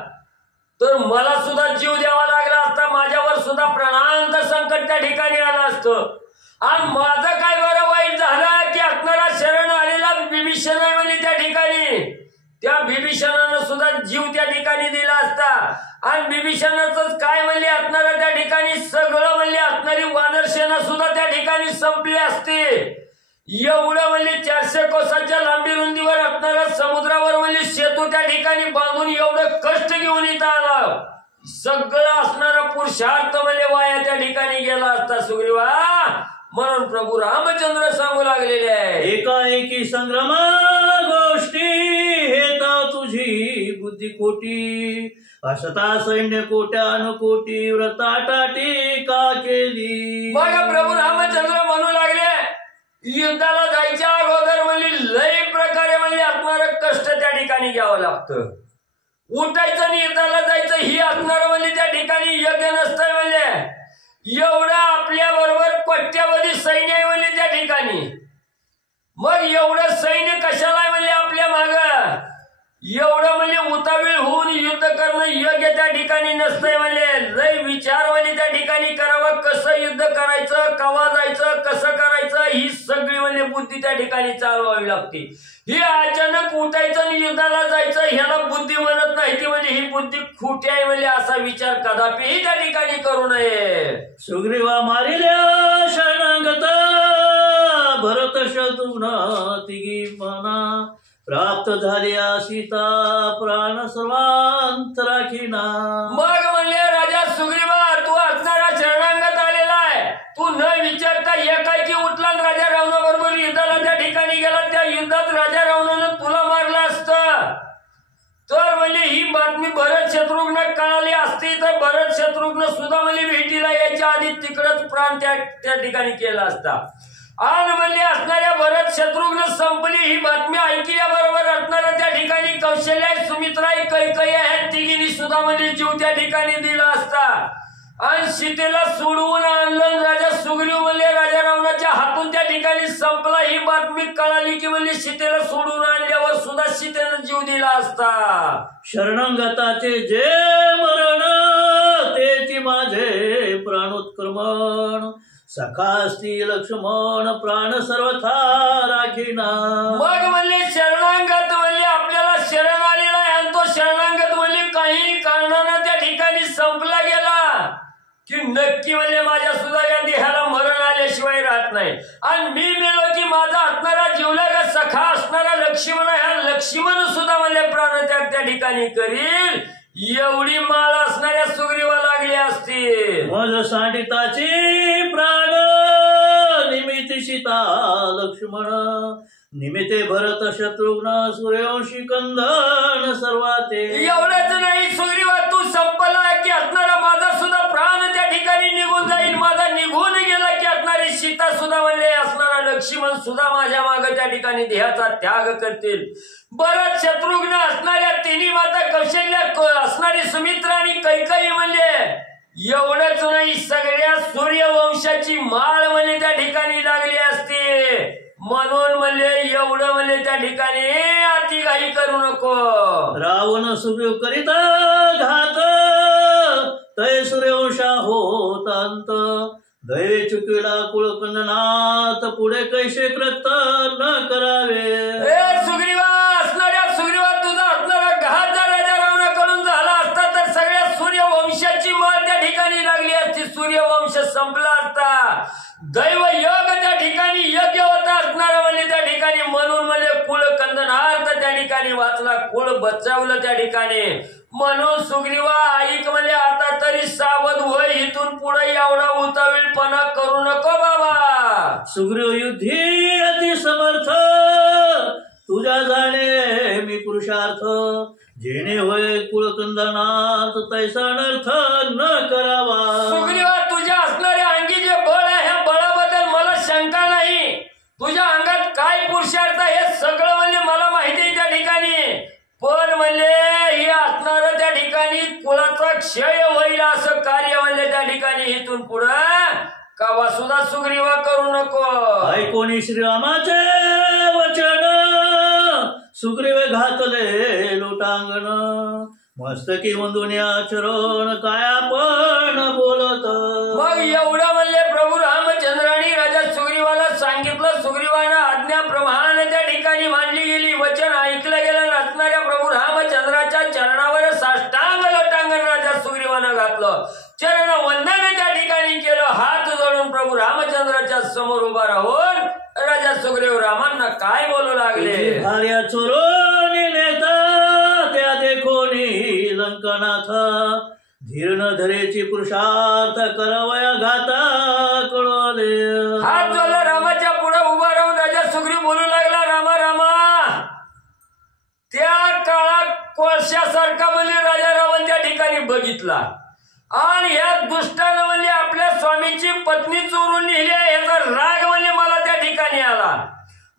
तर मला सुद्धा जीव द्यावा लागला असता. माझ्यावर सुद्धा प्राणांत संकट त्या ठिकाणी आलं असतं. आणि माझं काय बरं वाईट झालं की असणारा शरण आलेला विभीषण आहे म्हणजे त्या ठिकाणी त्या विभीषणानं सुद्धा जीव त्या ठिकाणी दिला असता. आणि विभीषणाच काय म्हणले असणारा त्या ठिकाणी सगळं म्हणले असणारी वानर सेना सुद्धा त्या ठिकाणी संपली असते. एवढं म्हणजे 400 कोसाच्या लांबी रुंदीवर असणारा समुद्रावर म्हणजे सेतू त्या ठिकाणी बांधून एवढं कष्ट घेऊन इथं आला. सगळं असणारा पुरुषार्थ म्हणजे वाया त्या ठिकाणी गेला असता सुग्रीवा. म्हणून प्रभू रामचंद्र सांगू लागलेले आहे. एकाएकी संग्राम गोष्टी हेता तुझी बुद्धी कोटी असता सैन्य कोट्यानुकोटी व्रताटाटी का केली. बघा प्रभू रामचंद्र म्हणू लागले युद्धाला जायच्या अगोदर म्हणजे लय प्रकारे म्हणजे असणारं कष्ट त्या ठिकाणी घ्यावं लागतं. उठायचं आणि युद्धाला जायचं ही असणारं म्हणजे त्या ठिकाणी योग्य नसतंय. म्हणजे एवढं आपल्या बरोबर कोट्यावधी सैन्य आहे म्हणजे त्या ठिकाणी. मग एवढं सैन्य कशाला आहे म्हणजे आपल्या माग एवढं म्हणजे उतावीळ होऊन युद्ध करणं योग्य त्या ठिकाणी नसतंय. म्हणजे लय विचार म्हणजे त्या ठिकाणी करावं, कसं युद्ध करायचं, कवा जायचं, कसं करायचं, ही सगळी म्हणजे बुद्धी त्या ठिकाणी चालवावी लागते. ही अचानक उठायचं आणि युद्धाला जायचं ह्याला बुद्धी म्हणत नाही. ती म्हणजे ही बुद्धी खोटी आहे म्हणजे असा विचार कदापिही त्या ठिकाणी करू नये. सुग्रीवा मारिल्या शरणागत भरत शत्रुघ्न तिघी मना प्राप्त झाल्या सीता प्राण सर्वांत राखीना. मग म्हणले राजा सुग्रीवा, तू असणारा शरणागत आलेला आहे. तू न विचारता एकाएकी उठला राजा रावणाबरोबर युद्धाला त्या ठिकाणी गेला. त्या युद्धात राजा रावणानं तुला मारलं असतं तर म्हणजे ही बातमी भरत शत्रुघ्न कळाली असती तर भरत शत्रुघ्न सुद्धा म्हणजे भेटीला यायच्या आधी तिकडच प्राण त्या ठिकाणी केला असता. आणि म्हणजे असणाऱ्या भरत शत्रुघ्न संपली ही बातमी ऐकल्याबरोबर असणाऱ्या त्या ठिकाणी कौशल्या, सुमित्रा, कैकेयी आहेत तिघींनी सुद्धा म्हणजे जीव त्या ठिकाणी दिला असता. आणि सीतेला सोडवून आणलं राजा सुग्रीव म्हणजे राजा रावणाच्या हातून त्या ठिकाणी संपला. ही बातमी कळाली की म्हणजे सीतेला सोडून आणल्यावर सुद्धा सीतेनं जीव दिला असता. शरणागताचे जे मरण तेची माझे प्राणोत्क्रमण सखा असती लक्ष्मण प्राण सर्वथा राखीना. मग म्हणले शरणागत म्हणजे आपल्याला शरण आलेला आहे आणि तो शरणागत म्हणजे काही कारणानं त्या ठिकाणी संपला गेला की नक्की म्हणजे माझ्या सुद्धा या देहाला मरण आल्याशिवाय राहत नाही. आणि मी मेलो की माझा असणारा जीवलग सखा असणारा लक्ष्मण ह्या लक्ष्मण सुद्धा म्हणजे प्राणत्याग त्या ठिकाणी करील एवढी माळ असणाऱ्या सुग्रीवा लागली असती. मज सांडिताची प्राण निमित्त सीता लक्ष्मण निमित्ते भरत शत्रुघ्न सूर्यवंशी कंदन सर्वाते. एवढंच नाही सुग्रीवा, तू संपला की असणारा माझा सुद्धा प्राण त्या ठिकाणी निघून जाईल. माझा निघून गेला की असणारी सीता सुद्धा म्हणले असणारा लक्ष्मण सुद्धा माझ्या मागे त्या ठिकाणी देहाचा त्याग करतील. भरत शत्रुघ्न असणाऱ्या तिन्ही माता कौशल्या असणारी सुमित्रा आणि कैकेयी म्हणले एवढंच नाही सगळ्या सूर्यवंशाची माळ म्हणजे त्या ठिकाणी लागली असते. म्हणून म्हणले एवढं म्हणले त्या ठिकाणी अतिघाई करू नको. रावण सुग्रीव करिता घात तय सूर्यवंशा होत अंत दैवे चुकीला कुळकंदनात पुढे कैसे कृत न करावे. सुग्रीवा असणाऱ्या सुग्रीवा तुझा असणारा घात जर राजा रावणाकडून झाला असता तर सगळ्या सूर्यवंशाची माळ त्या ठिकाणी लागली असती. सूर्यवंश संपला असता. दैव योग त्या ठिकाणी योग्य होता असणारा म्हणजे त्या ठिकाणी. म्हणून म्हणजे कुळ कंदनार्थ त्या ठिकाणी वाचला, कुळ बचावलं त्या ठिकाणी. म्हणून सुग्रीवा ऐक म्हणजे आता तरी सावध होय, इथून पुढे एवढा उतावीळपणा करू नको बाबा. सुग्रीव युद्धी अति समर्थ तुझ्या जाणे मी पुरुषार्थ जेणे होय कुळकंदनात तैसा अनर्थ न करावा. सुग्रीवा, तुझ्या असणाऱ्या अंगी जे बळ आहे ह्या बळाबद्दल मला शंका नाही. तुझ्या अंगात काय पुरुषार्थ हे सगळं म्हणजे मला माहिती आहे त्या ठिकाणी. पण म्हणले हे असणार त्या ठिकाणी कुळाचा क्षय होईल असं कार्य म्हणले त्या ठिकाणी इथून पुढं कवा सुद्धा सुग्रीवा करू नको. ऐकोनी श्रीरामाचे वचन सुग्रीवे घातले लोटांगण. मस्तकी वंदुनी आचरण काय आपण बोलत. मग एवढं म्हणले प्रभू रामचंद्रांनी राजा सुग्रीवाला सांगितलं. सुग्रीवानं आज्ञाप्रमाणे त्या ठिकाणी मांडली गेली. वचन ऐकलं गेलं. नसणाऱ्या प्रभू रामचंद्राच्या चरणावर साष्टांग लोटांगण राजा सुग्रीवानं घातलं. चरण वंदन त्या ठिकाणी केलं. हात जोडून प्रभू रामचंद्राच्या समोर उभा राहून राजा सुग्रीव रामांना काय बोलू लागले. भार्या चोरोनी नेता त्या देखोनी लंकनाथ. धीर न धरेची पुरुषार्थ करावया घाता कळवले. हात जोडला रामाच्या पुढे उभा राहून राजा सुग्रीव बोलू लागला. रामा रामा, त्या काळात कोळशासारखा म्हणजे राजा रावण त्या ठिकाणी बघितला आणि या दुष्टानं म्हणजे आपल्या स्वामीची पत्नी चोरून नेली आहे याचा राग म्हणजे मला त्या ठिकाणी आला.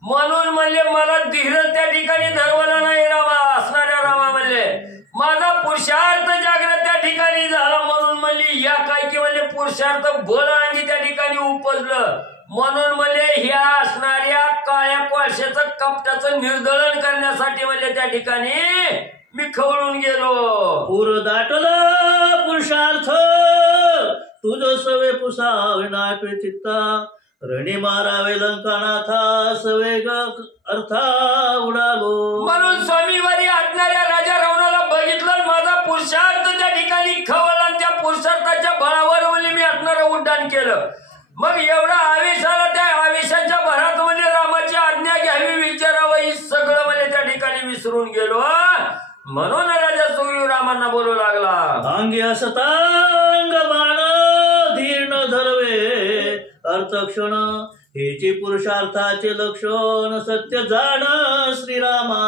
म्हणून म्हणले मला धीर त्या ठिकाणी धरवला नाही. रामा, असणाऱ्या रामा म्हणले माझा पुरुषार्थ जागृत त्या ठिकाणी झाला. म्हणून म्हणले या काय की म्हणजे पुरुषार्थ बळ अंगी त्या ठिकाणी उपजलं. म्हणून म्हणले ह्या असणाऱ्या काळ्या कोळशाचं कपटाचं निर्दळन करण्यासाठी म्हणले त्या ठिकाणी मी खवळून गेलो. पूर दाटलं पुरुषार्थ तुझ सवे पुसावे नापे चित्ता. रणी मारावे लंकानाथा सवेग अर्था उडालो. म्हणून स्वामीवारी आटणाऱ्या राजा रावणाला बघितलं. माझा पुरुषार्थ त्या ठिकाणी खवळला आणि त्या पुरुषार्थाच्या बळावर म्हणजे मी आटणारं उड्डाण केलं. मग एवढा आवेश आला. त्या आवेशाच्या भरात म्हणजे रामाची आज्ञा घ्यावी विचारावं ही सगळं म्हणजे त्या ठिकाणी विसरून गेलो. म्हणून राजा सुग्रीव रामांना बोलू लागला. अंगी असतांग बाण धीर न धरवे अर्थक्षण. हेची पुरुषार्थाचे लक्षण सत्य जाण श्रीरामा.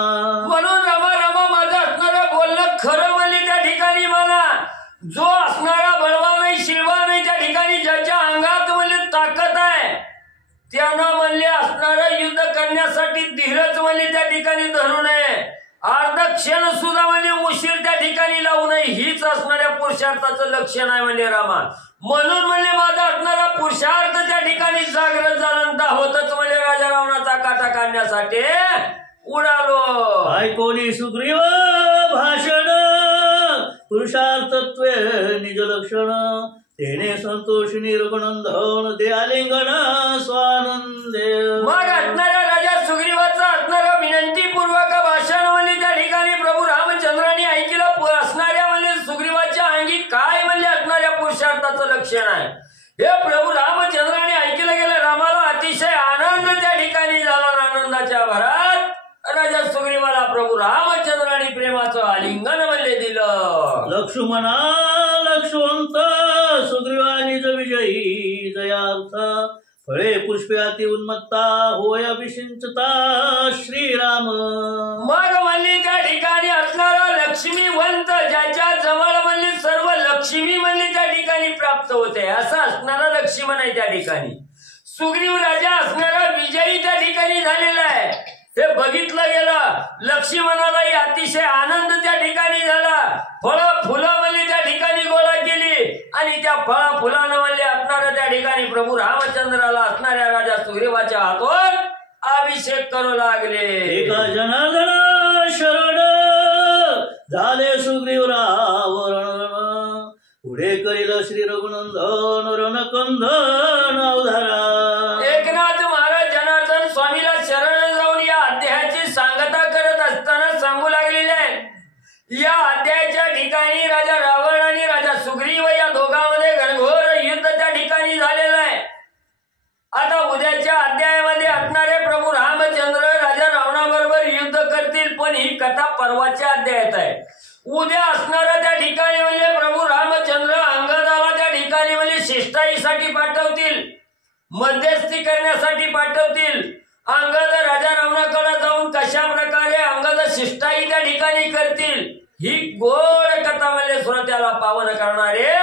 म्हणून रामा रामा माझं असणारं बोलणं खरं म्हणले त्या ठिकाणी मला. जो असणारा बळवान नाही शिलवान नाही त्या ठिकाणी ज्याच्या अंगात म्हणले ताकद आहे त्यानं म्हणले असणारं युद्ध करण्यासाठी धीरच म्हणले त्या ठिकाणी धरू नये. अर्ध क्षण सुद्धा म्हणजे उशीर त्या ठिकाणी लावू नये हीच असणाऱ्या पुरुषार्थाचं लक्षण आहे म्हणले रामा. म्हणून म्हणले माझा असणारा पुरुषार्थ त्या ठिकाणी जागृत झाला. दाहोतच म्हणजे राजा रावणाचा काटा काढण्यासाठी उडालो. ऐकोनी सुग्रीव भाषण पुरुषार्थत्वे निज लक्षण. तेने संतोष निर्गुणंदन दे आलिंगन स्वानंदे. मग असणाऱ्या राजा सुग्रीवाचा असणारं विनंतीपूर्वक भाषण म्हणजे त्या ठिकाणी प्रभू रामचंद्रांनी ऐकलं. असणाऱ्या म्हणजे सुग्रीवाच्या अंगी काय म्हणजे असणाऱ्या पुरुषार्थाचं लक्षण आहे हे प्रभू रामचंद्रांनी ऐकलं गेलं. रामाला अतिशय आनंद त्या ठिकाणी झाला. आनंदाच्या भरात राजा सुग्रीवाला प्रभू रामचंद्रांनी प्रेमाचं आलिंगन म्हणजे दिलं. लक्ष्मणा लक्ष्मंत सुग्रीवानी विजयी जयार्थ. फळे पुष्पे अति उन्मत्ता होय अभिषिंचता श्रीराम. मग म्हणली त्या ठिकाणी असणारा लक्ष्मीवंत ज्याच्या जवळ म्हणली सर्व लक्ष्मी म्हणली त्या ठिकाणी प्राप्त होते असं असणारा लक्ष्मण आहे त्या ठिकाणी. सुग्रीव राजा असणारा विजयी त्या ठिकाणी झालेला आहे हे बघितलं गेलं. लक्ष्मणालाही अतिशय आनंद त्या ठिकाणी झाला. फळं फुलं म्हणली त्या ठिकाणी गोळा केली आणि त्या फळा फुलानं म्हणले असणाऱ्या त्या ठिकाणी प्रभू रामचंद्राला असणाऱ्या राजा सुग्रीवाच्या हातून अभिषेक करू लागले. एका जनार्दन शरण झाले सुग्रीव रावण. पुढे करील श्री रघुनंदन रणकंदन अवधारा. एकनाथ महाराज जनार्दन स्वामीला शरण जाऊन या अध्यायाची सांगता करत असताना सांगू लागलेले आहे. या अध्यायाच्या ठिकाणी राजा रावण आणि राजा सुग्रीव या दोघांमध्ये घनघोर युद्ध त्या ठिकाणी झालेलं आहे. आता उद्याच्या अध्यायामध्ये असणारे प्रभू रामचंद्र राजा रावणाबरोबर युद्ध करतील पण ही कथा परवाच्या अध्यायात आहे. उद्या असणारा त्या ठिकाणी म्हणजे प्रभू रामचंद्र अंगदाला त्या ठिकाणी म्हणजे शिष्टाईसाठी पाठवतील. मध्यस्थी करण्यासाठी पाठवतील. अंगद राजा रावणाकडे जाऊन कशा प्रकारे अंगद शिष्टाई त्या ठिकाणी करतील. ही गोड कथा म्हणले श्रोत्याला पावन करणारे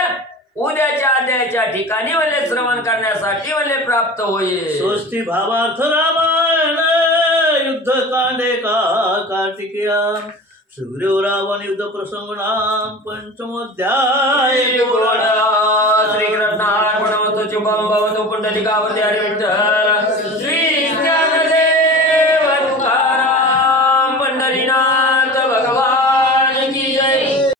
उद्याच्या अध्यायाच्या ठिकाणी म्हणले श्रवण करण्यासाठी म्हणले प्राप्त होईल. स्वस्ती भावार्थ रामायण युद्ध कांडे कार्तिकेया सुग्रीव रावण युद्ध प्रसंग नाम पंचमोध्याय. श्रीकृष्ण अर्पणमस्तु. शुभम भवतु. पुंडलिकावरती हरी विठ्ठल.